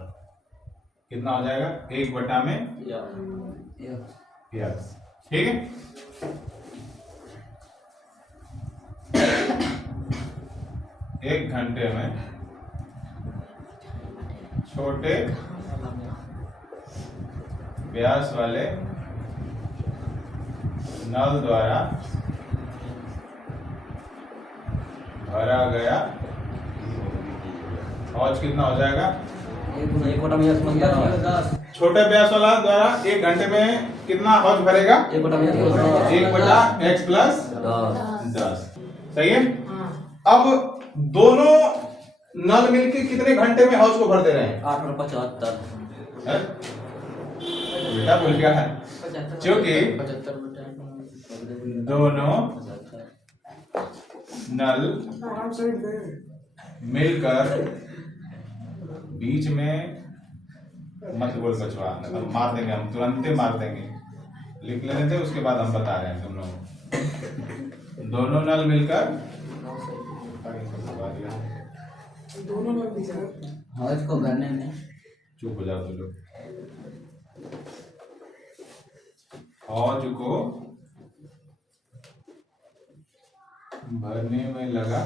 कितना हो जाएगा, 1 में यस। ठीक है, एक घंटे में छोटे व्यास वाले नल द्वारा भरा गया हौज कितना हो जाएगा, छोटे व्यास वाला द्वारा 1 घंटे में कितना हौज भरेगा, 1/x प्लस 10। सही है। अब दोनों नल मिलके कितने घंटे में हौज को भर दे रहे हैं, 8/75। बेटा बोल गया है, क्योंकि दोनों नल मिलकर बीच में मत बोल बचवा, मतलब मार देंगे हम, तुरंत मार देंगे। लिख लेने थे, उसके बाद हम बता रहे हैं तुम लोग। दोनों नल मिलकर हौज को भरने में, चुप हो जाओ तुम लोग। हौज को भरने में लगा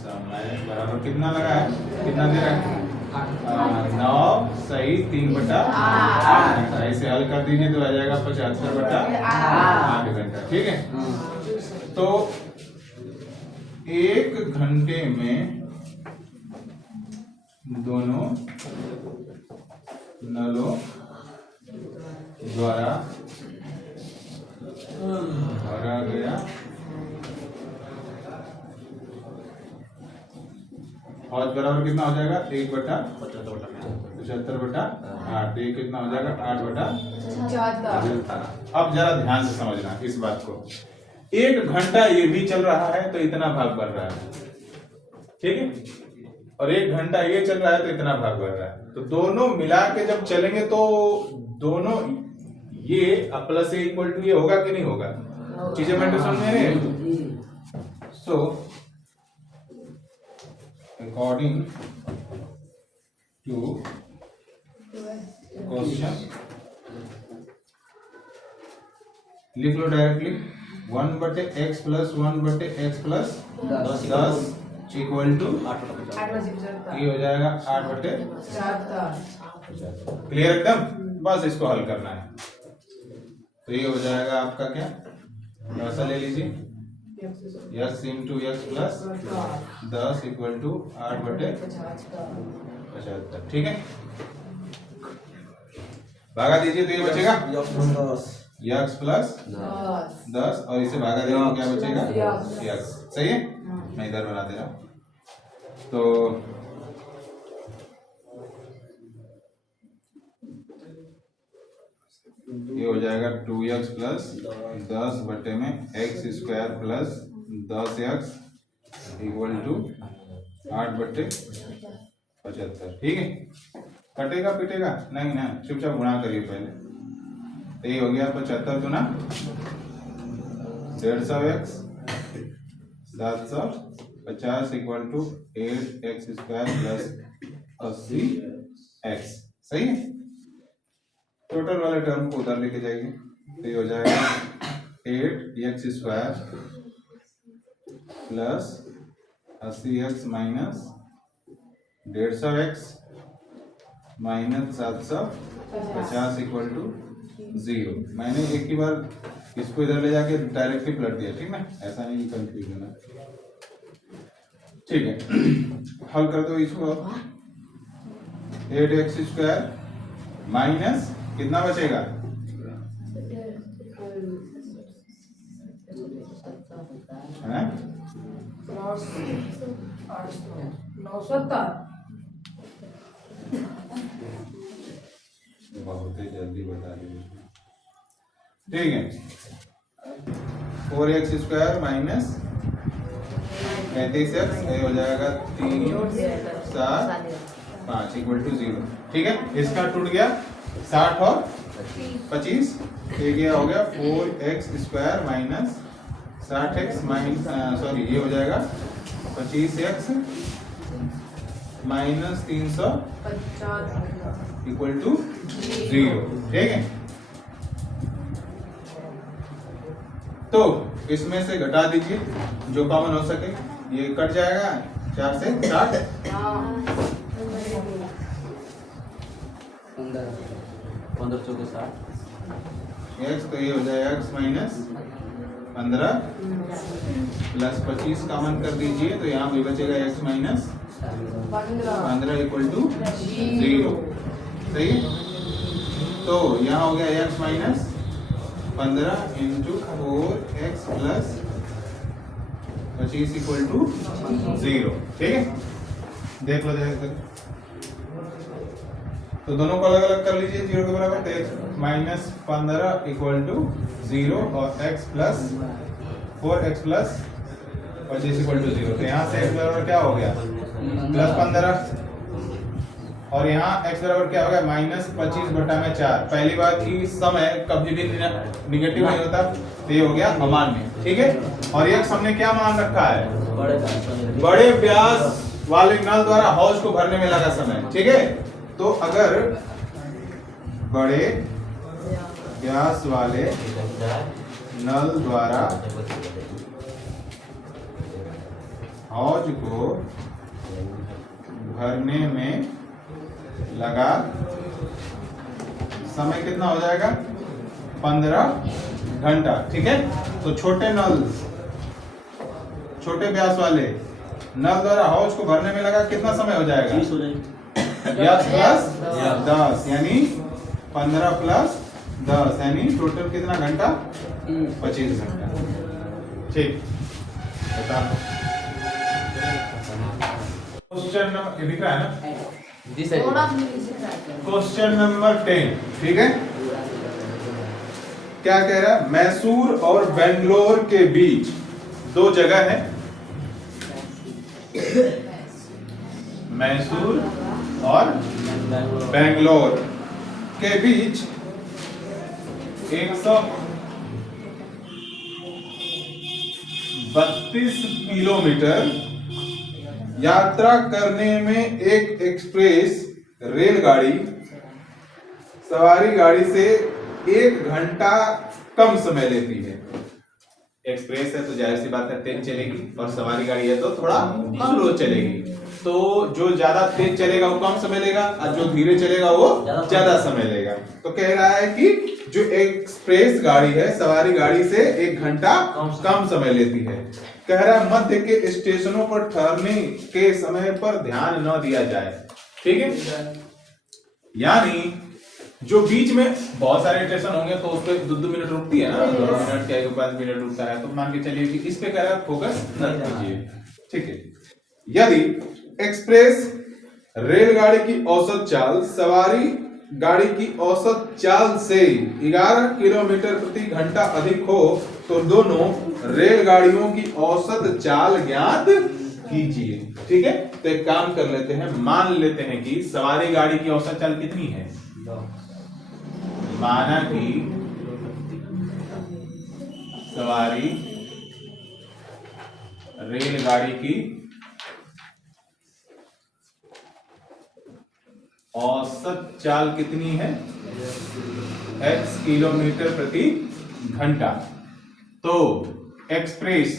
समय बराबर कितना लगा है, कितना दे रहा है, 9 सही 3/8 घंटा। इसे हल कर दीजिए तो आ जाएगा 75/8 घंटा। ठीक है, तो 1 घंटे में दोनों नलों द्वारा भरा गया हौज बराबर कितना हो जाएगा, 1/75/8। ये कितना हो जाएगा, 8/74। अब जरा ध्यान से समझना इस बात को। 1 घंटा ये भी चल रहा है तो इतना भाग बढ़ रहा है, ठीक है, और 1 घंटा ये चल रहा है तो इतना भाग बढ़ रहा है। तो दोनों मिला के जब चलेंगे तो दोनों ये प्लस ए इक्वल टू ये होगा कि नहीं होगा? चीजें मैं समझ में नहीं। सो अकॉर्डिंग टू क्वेश्चन लिख लो directly 1/x plus 1/x plus 10 equal to ये हो जाएगा 8/। क्लियर एकदम? बस इसको हल करना है। तो ये हो जाएगा आपका क्या, ऐसा ले लीजिए x into x plus 10 equal to 8/75। ठीक है, भागा दीजिए तो ये बचेगा x प्लस 10 और इसे भागा देंगे तो क्या बचेगा x। सही है, मैं इधर बना दे रहा हूं। तो ये हो जाएगा 2x प्लस 10 बटे में x स्क्वायर प्लस 10x इक्वल टू 8/75। ठीक है, कटेगा पिटेगा नहीं ना, चुपचाप गुणा करिए पहले। तो ये हो गया 75 गुना 150x 750 equal to 8x square plus 80x। सही है, टोटल वाले टर्म को उधर लेके जाइए तो ये हो जाएगा 8x square plus 80x minus 150x minus 750 equal to 0। मैंने एक ही बार इसको इधर ले जाके डायरेक्टली पलट दिया, ठीक ना, ऐसा नहीं कंफ्यूजन है। ठीक है, हल कर दो इसको। 8x स्क्वायर माइनस कितना बचेगा, है 970। बहुत ही जल्दी बता दीजिए। ठीक है, 4x स्क्वायर माइनस 35x ये हो जाएगा 3 7 5 इक्वल टू 0। ठीक है, इसका टूट गया 60 और 25, ये हो गया 4x square minus 60x minus sorry ये हो जाएगा 25x माइनस 350 इक्वल टू 0। ठीक है, तो इसमें से घटा दीजिए जो कॉमन हो सके, ये कट जाएगा 4 से 60 15 चौके 60 x, तो ये हो जाएगा x माइनस 15 प्लस 25 कॉमन कर दीजिए तो यहाँ भी बचेगा x माइनस 15 इक्वल टू 0। सही, तो यहाँ हो गया x minus 15 into 4x plus 25 equal to 0। ठीक है, देख लो जैसे, तो दोनों को अलग अलग कर लीजिए 0 के बराबर। तो x माइनस 15 इक्वल टू 0 और x plus 4x plus 25 equal to 0। तो यहाँ से x बराबर क्या हो गया प्लस 15 और यहाँ x बराबर क्या हो गया माइनस 25 बटा में 4। पहली बात कि समय कभी भी निगेटिव नहीं होता, तो ये हो गया अमान्य। ठीक है, और ये हमने क्या मान रखा है, बड़े व्यास वाले नल द्वारा हौज को भरने में लगा समय। ठीक है, तो अगर बड़े व्यास वाले नल द्वारा हौज को भरने में लगा समय कितना हो जाएगा 15 घंटा। ठीक है, तो छोटे नल, छोटे व्यास वाले नल द्वारा हौज को भरने में लगा कितना समय हो जाएगा, व्यास प्लस 10 यानी 15 प्लस 10 यानी टोटल कितना घंटा 25 घंटा। ठीक, बता क्वेश्चन नंबर, ये दिख रहा है ना, क्वेश्चन नंबर 10। ठीक है, क्या कह रहा है, मैसूर और बेंगलोर के बीच दो जगह है, मैसूर और बेंगलोर के बीच 132 किलोमीटर यात्रा करने में एक एक्सप्रेस रेलगाड़ी सवारी गाड़ी से 1 घंटा कम समय लेती है। एक्सप्रेस है तो जाहिर सी बात है तेज चलेगी, और सवारी गाड़ी है तो थोड़ा स्लो चलेगी। तो जो ज्यादा तेज चलेगा वो कम समय लेगा, और जो धीरे चलेगा वो ज्यादा समय लेगा। तो कह रहा है कि जो एक्सप्रेस गाड़ी है सवारी गाड़ी से 1 घंटा कम समय लेती है। कह रहा है मध्य के स्टेशनों पर ठहरने के समय पर ध्यान न दिया जाए। ठीक है, यानी जो बीच में बहुत सारे स्टेशन होंगे तो उस पर 2-2 मिनट रुकती है ना, 2 मिनट क्या 5 मिनट रुकता है, तो मान के चलिए कि इस पे कह रहा है फोकस न कीजिए। ठीक है, यदि एक्सप्रेस रेलगाड़ी की औसत चाल सवारी गाड़ी की औसत चाल से 11 किलोमीटर प्रति घंटा अधिक हो तो दोनों रेलगाड़ियों की औसत चाल ज्ञात कीजिए। ठीक है, तो एक काम कर लेते हैं, मान लेते हैं कि सवारी गाड़ी की औसत चाल कितनी है, माना कि सवारी रेलगाड़ी की औसत चाल कितनी है, x किलोमीटर प्रति घंटा। तो एक्सप्रेस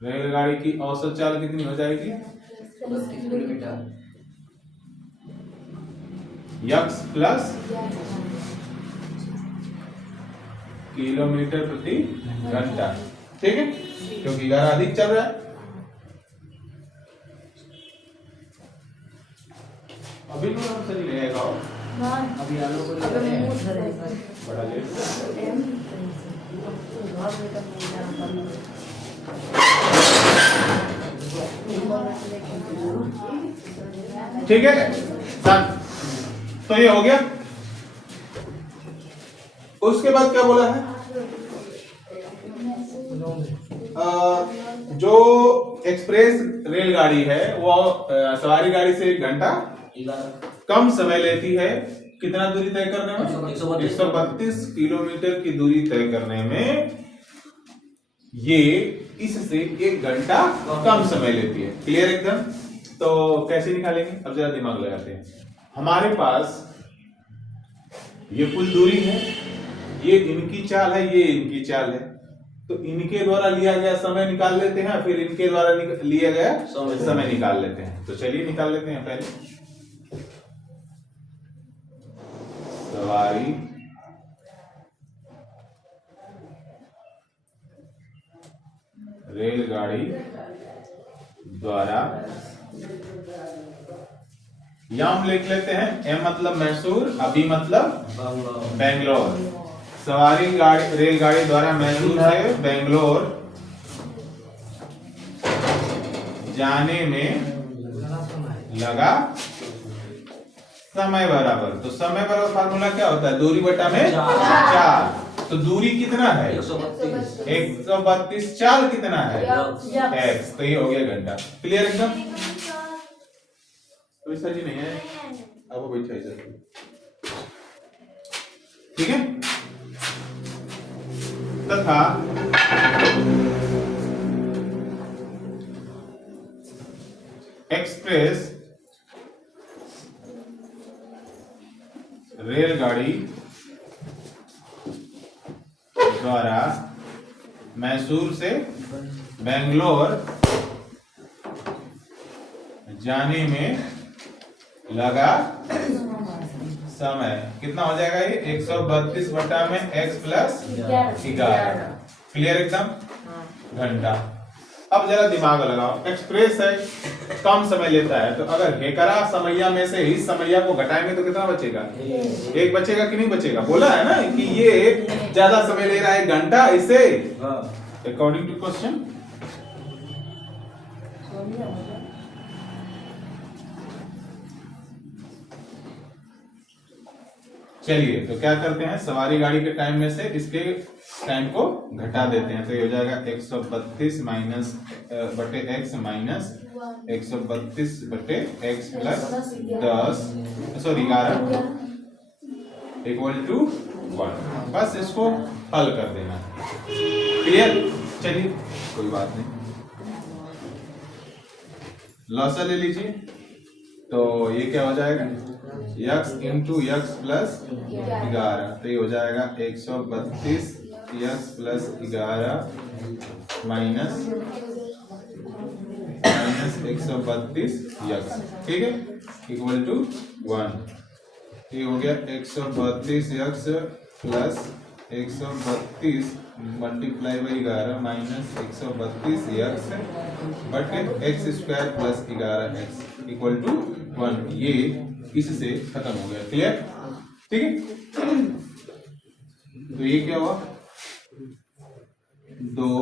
रेलगाड़ी की औसत चाल कितनी हो जाएगी, 32 किलोमीटर यक्स प्लस किलोमीटर प्रति घंटा। ठीक है, क्योंकि 11 अधिक चल रहा है। अभी तो हम सही रहेगा, अभी आलू को अगर मुंह धरेगा बड़ा लेट। ठीक है सन, तो ये हो गया। उसके बाद क्या बोला है, जो एक्सप्रेस रेलगाड़ी है वो सवारी गाड़ी से 1 घंटा कम समय लेती है। कितना दूरी तय करने में, 132 किलोमीटर की दूरी तय करने में ये इससे 1 घंटा कम समय लेती है। क्लियर एकदम। तो कैसे निकालेंगे, अब जरा दिमाग लगाते हैं। हमारे पास ये कुल दूरी है, ये इनकी चाल है, ये इनकी चाल है, तो इनके द्वारा लिया गया समय निकाल लेते हैं, फिर इनके द्वारा लिया गया समय निकाल लेते हैं। तो चलिए निकाल लेते हैं। पहले सवारी रेलगाड़ी द्वारा, यहां लिख लेते हैं, एम मतलब मैसूर, अभी मतलब बेंगलोर। सवारी गाड़ी रेलगाड़ी द्वारा मैसूर से बेंगलोर जाने में लगा समय बराबर, तो समय बराबर फार्मूला क्या होता है, दूरी बटा में 4। तो दूरी कितना है, 132, चाल कितना है x, तो ये हो गया घंटा। क्लियर एकदम। तो ऐसा जी नहीं है, अब वो बैठा इधर। ठीक है, तथा एक्सप्रेस रेलगाड़ी द्वारा मैसूर से बेंगलोर जाने में लगा समय कितना हो जाएगा, ये 132 बटा में x प्लस 11। क्लियर एकदम, घंटा। अब जरा दिमाग लगाओ, एक्सप्रेस है कम समय लेता है, तो अगर हेकरा समैया में से ही समैया को घटाएंगे तो कितना बचेगा, 1 बचेगा कि नहीं बचेगा। बोला है ना कि ये ज्यादा समय ले रहा है, 1 घंटा, इसे अकॉर्डिंग टू क्वेश्चन चलिए तो क्या करते हैं, सवारी गाड़ी के टाइम में से इसके टाइम को घटा देते हैं, तो ये हो जाएगा 132 माइनस बटे एक्स माइनस 132 बटे एक्स प्लस 11 इक्वल टू 1। बस इसको हल कर देना। क्लियर? चलिए कोई बात नहीं, लॉसा ले लीजिए। तो ये क्या हो जाएगा, x इंटू एक्स प्लस 11, तो ये हो जाएगा 132 x प्लस 11 माइनस 132 x, ठीक है, इक्वल टू 1। ये हो गया 132 x plus 132 multiply by 11 minus 132 x बटे x square plus 11x equal to 1। ये इससे खत्म हो गया। क्लियर? ठीक है, तो ये क्या हुआ, 2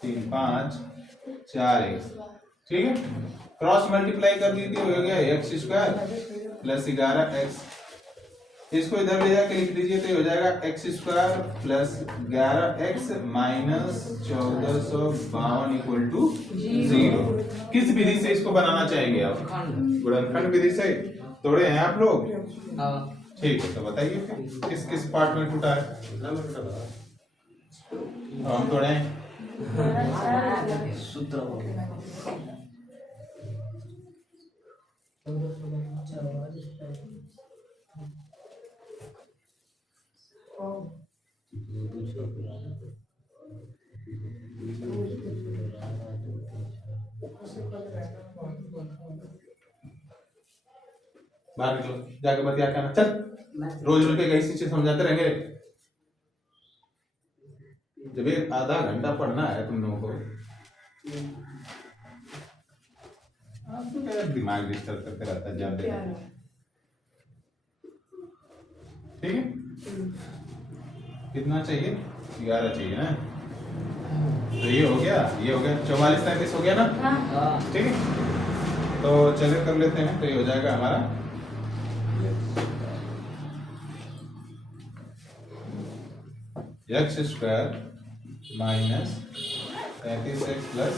3 5 4x, ठीक है, क्रॉस मल्टीप्लाई कर दीजिए, हो गया एक्स स्क्वायर प्लस 11x। इसको इधर ले जाके लिख दीजिए, तो हो जाएगा x square plus 11x minus 1452 equal to 0। किस विधि से इसको बनाना चाहेंगे आप? गुणनखंड विधि से तोड़े हैं आप लोग? ठीक है, तो बताइए फिर किस किस पार्ट में टूटा है? हम तोड़े हैं सूत्र बाहर निकलो, जाके बतिया करना। चल, रोज रोज के कैसी चीज समझाते रहेंगे। जब ये आधा घंटा पढ़ना है तुम लोगों को, आपको क्या दिमाग डिस्टर्ब करते रहता है जब ठीक है। कितना चाहिए? 11 चाहिए ना, तो ये हो गया 44 33 हो गया ना, ठीक है। तो चलिए कर लेते हैं, तो ये हो जाएगा हमारा x square minus 33x plus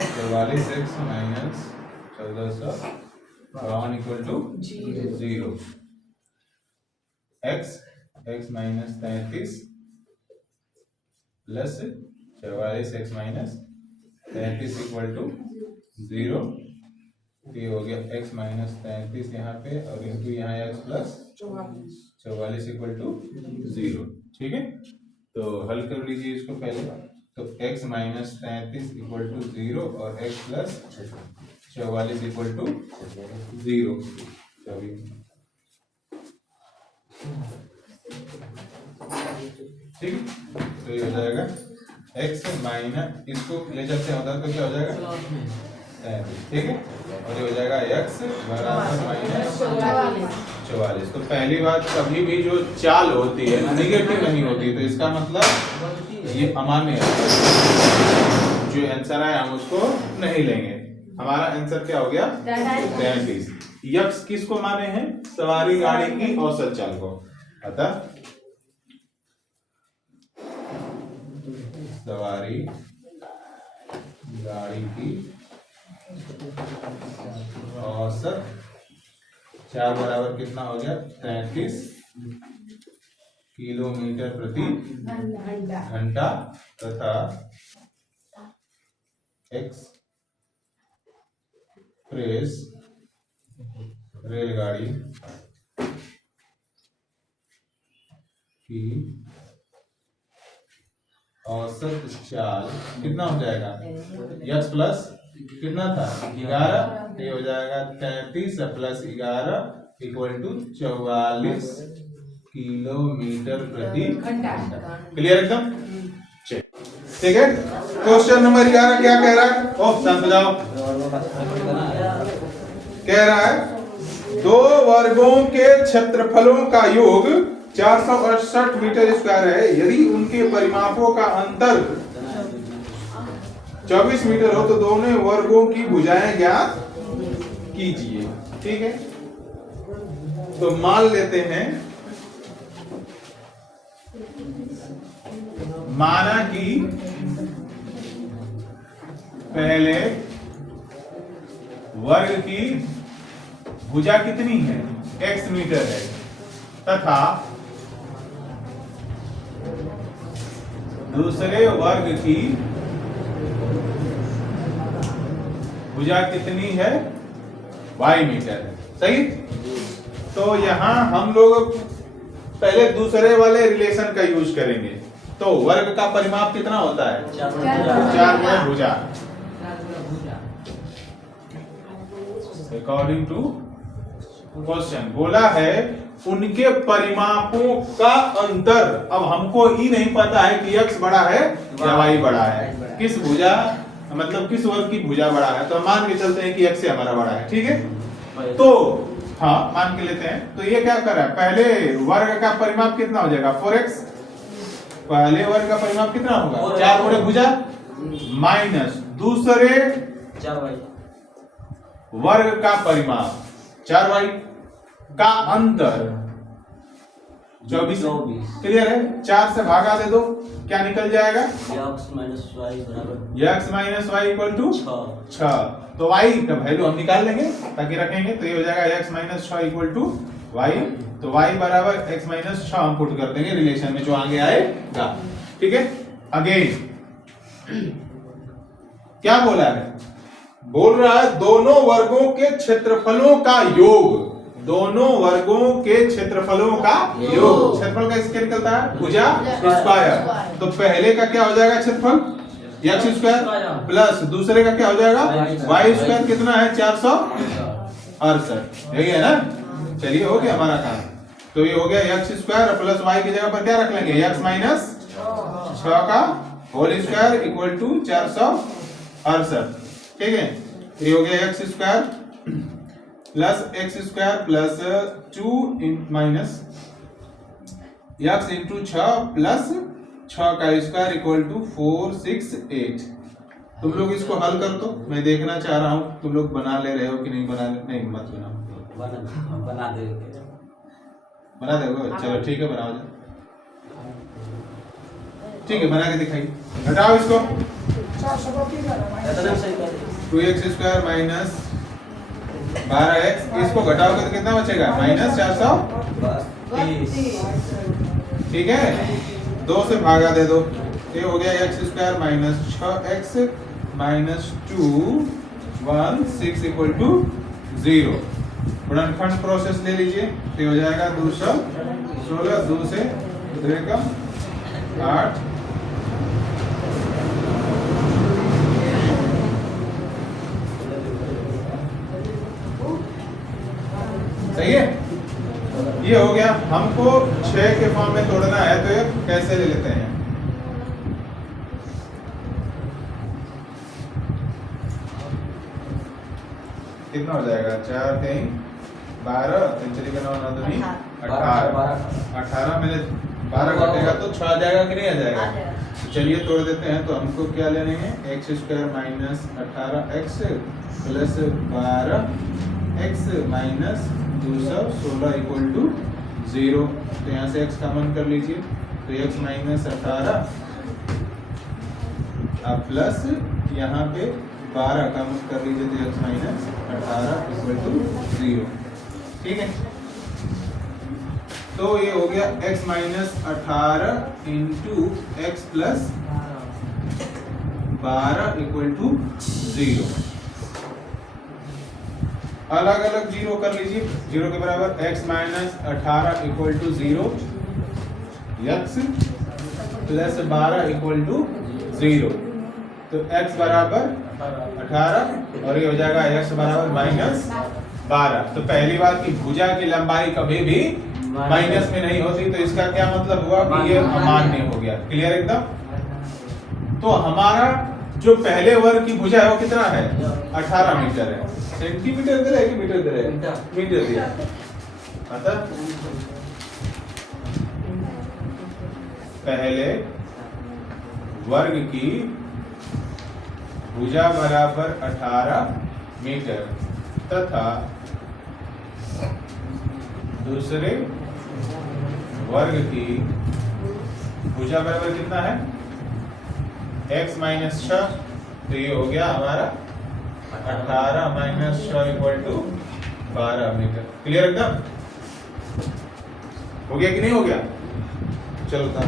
44x minus 1452 equal to 0। x minus 33 plus 44x minus 33 equal to 0। ये हो गया x माइनस 33 यहाँ पे और इंटू यहाँ x प्लस 44 इक्वल टू 0, ठीक है। तो हल कर लीजिए इसको पहले, तो x माइनस 33 इक्वल टू 0 और x प्लस 44 इक्वल टू 0। ठीक, तो ये हो जाएगा x माइनस, इसको ले जाते हैं उधर, तो क्या हो जाएगा, ठीक है, और ये हो जाएगा x बराबर माइनस 44। तो पहली बात, कभी भी जो चाल होती है निगेटिव नहीं होती, तो इसका मतलब ये अमान्य है, जो आंसर है हम उसको नहीं लेंगे। हमारा आंसर क्या हो गया, 33। यक्स किसको माने हैं, सवारी गाड़ी की औसत चाल को। अतः सवारी गाड़ी की औसत चाल बराबर कितना हो गया, 33 किलोमीटर प्रति घंटा तथा एक्सप्रेस रेलगाड़ी की औसत चाल कितना हो जाएगा, यक्स प्लस कितना था 11, ये हो जाएगा 33 प्लस 11 इक्वल टू 44 किलोमीटर प्रति घंटा। क्लियर एकदम, ठीक है। क्वेश्चन नंबर 11 क्या कह रहा है, ओ शांत हो जाओ। कह रहा है 2 वर्गों के क्षेत्रफलों का योग 468 मीटर स्क्वायर है, यदि उनके परिमापों का अंतर 24 मीटर हो तो दोनों वर्गों की भुजाएं ज्ञात कीजिए। ठीक है, तो मान लेते हैं, माना कि पहले वर्ग की भुजा कितनी है, x मीटर है, तथा दूसरे वर्ग की भुजा कितनी है, y मीटर है। सही। तो यहां हम लोग पहले दूसरे वाले रिलेशन का यूज करेंगे। तो वर्ग का परिमाप कितना होता है, 4 गुणा भुजा। अकॉर्डिंग टू क्वेश्चन बोला है उनके परिमापों का अंतर। अब हमको ही नहीं पता है कि x बड़ा है या y बड़ा है, किस भुजा मतलब किस वर्ग की भुजा बड़ा है। तो मान के चलते हैं कि x से हमारा बड़ा है। ठीक है, तो हाँ मान के लेते हैं। तो ये क्या कर रहा है, पहले वर्ग का परिमाप कितना हो जाएगा 4x, पहले वर्ग का परिमाप कितना होगा 4 गुणे भुजा माइनस दूसरे 4y वर्ग का परिमाप 4y का अंतर 24। क्लियर है, 4 से भागा दे दो, क्या निकल जाएगा, x माइनस y बराबर x minus y equal to 6। तो y का वैल्यू हम निकाल लेंगे ताकि रखेंगे, तो ये हो जाएगा x minus 6 equal to y। तो y बराबर x माइनस 6 हम पुट कर देंगे रिलेशन में जो आगे आएगा। ठीक है, अगेन क्या बोला है, बोल रहा है दोनों वर्गों के क्षेत्रफलों का योग, दोनों वर्गों के क्षेत्रफलों का योग। क्षेत्रफल का इसके निकलता है भुजा स्क्वायर। तो पहले का क्या हो जाएगा क्षेत्रफल x स्क्वायर प्लस दूसरे का क्या हो जाएगा y स्क्वायर। कितना है 468, यही है ना। चलिए हो गया हमारा काम। तो ये हो गया x स्क्वायर प्लस y की जगह पर क्या रख लेंगे, x माइनस 6 का होल स्क्वायर इक्वल टू 468। ठीक है, ये हो गया x स्क्वायर प्लस x स्क्वायर plus 2 minus x into 6 plus 6 का स्क्वायर इक्वल टू 468। तुम लोग इसको हल कर दो, मैं देखना चाह रहा हूँ तुम लोग बना ले रहे हो कि नहीं बना ले, नहीं मत बनाओ, बना दे बना दोगे, चलो ठीक है बनाओ। ठीक है बना के दिखाइए, घटाओ इसको 2x स्क्वायर माइनस 12x, इसको घटाओगे तो कितना बचेगा माइनस 430। ठीक है, 2 से भागा दे दो, ये हो गया x square minus 6x minus 216 equal to 0। गुणनखंड प्रोसेस ले लीजिए, तो हो जाएगा 216, 2 से 2 कम 8, सही है। ये हो गया, हमको 6 के फॉर्म में तोड़ना है तो ये कैसे ले लेते हैं, कितना हो जाएगा 4 3 12 3 का 9 9 2 18 में 12 कटेगा तो 6 आ जाएगा कि नहीं आ जाएगा। तो चलिए तोड़ देते हैं। तो हमको क्या लेने हैं, x square minus 18x plus 12x minus 216 equal to 0। तो यहाँ से x कॉमन कर लीजिए, तो x माइनस 18 अब प्लस यहाँ पे 12 कॉमन कर लीजिए, तो x माइनस 18 इक्वल टू 0। ठीक है, तो ये हो गया x minus 18 into x plus 12 equal to 0। अलग अलग जीरो कर लीजिए, 0 के बराबर x minus 18 equal to 0, x plus 12 equal to 0। तो x बराबर 18 और ये हो जाएगा x बराबर माइनस 12। तो पहली बात की भुजा की लंबाई कभी भी माइनस में नहीं होती, तो इसका क्या मतलब हुआ कि ये अमान्य हो गया। क्लियर एकदम। तो हमारा जो पहले वर्ग की भुजा है वो कितना है 18 मीटर है। सेंटीमीटर दे रहा है कि मीटर दे रहा है, मीटर दिया। अतः पहले वर्ग की भुजा बराबर 18 मीटर तथा दूसरे वर्ग की भुजा बराबर कितना है x माइनस 6, तो ये हो गया हमारा 18 minus 6 equal to 12 metre. Clear एकदम? हो गया कि नहीं हो गया? चलो था।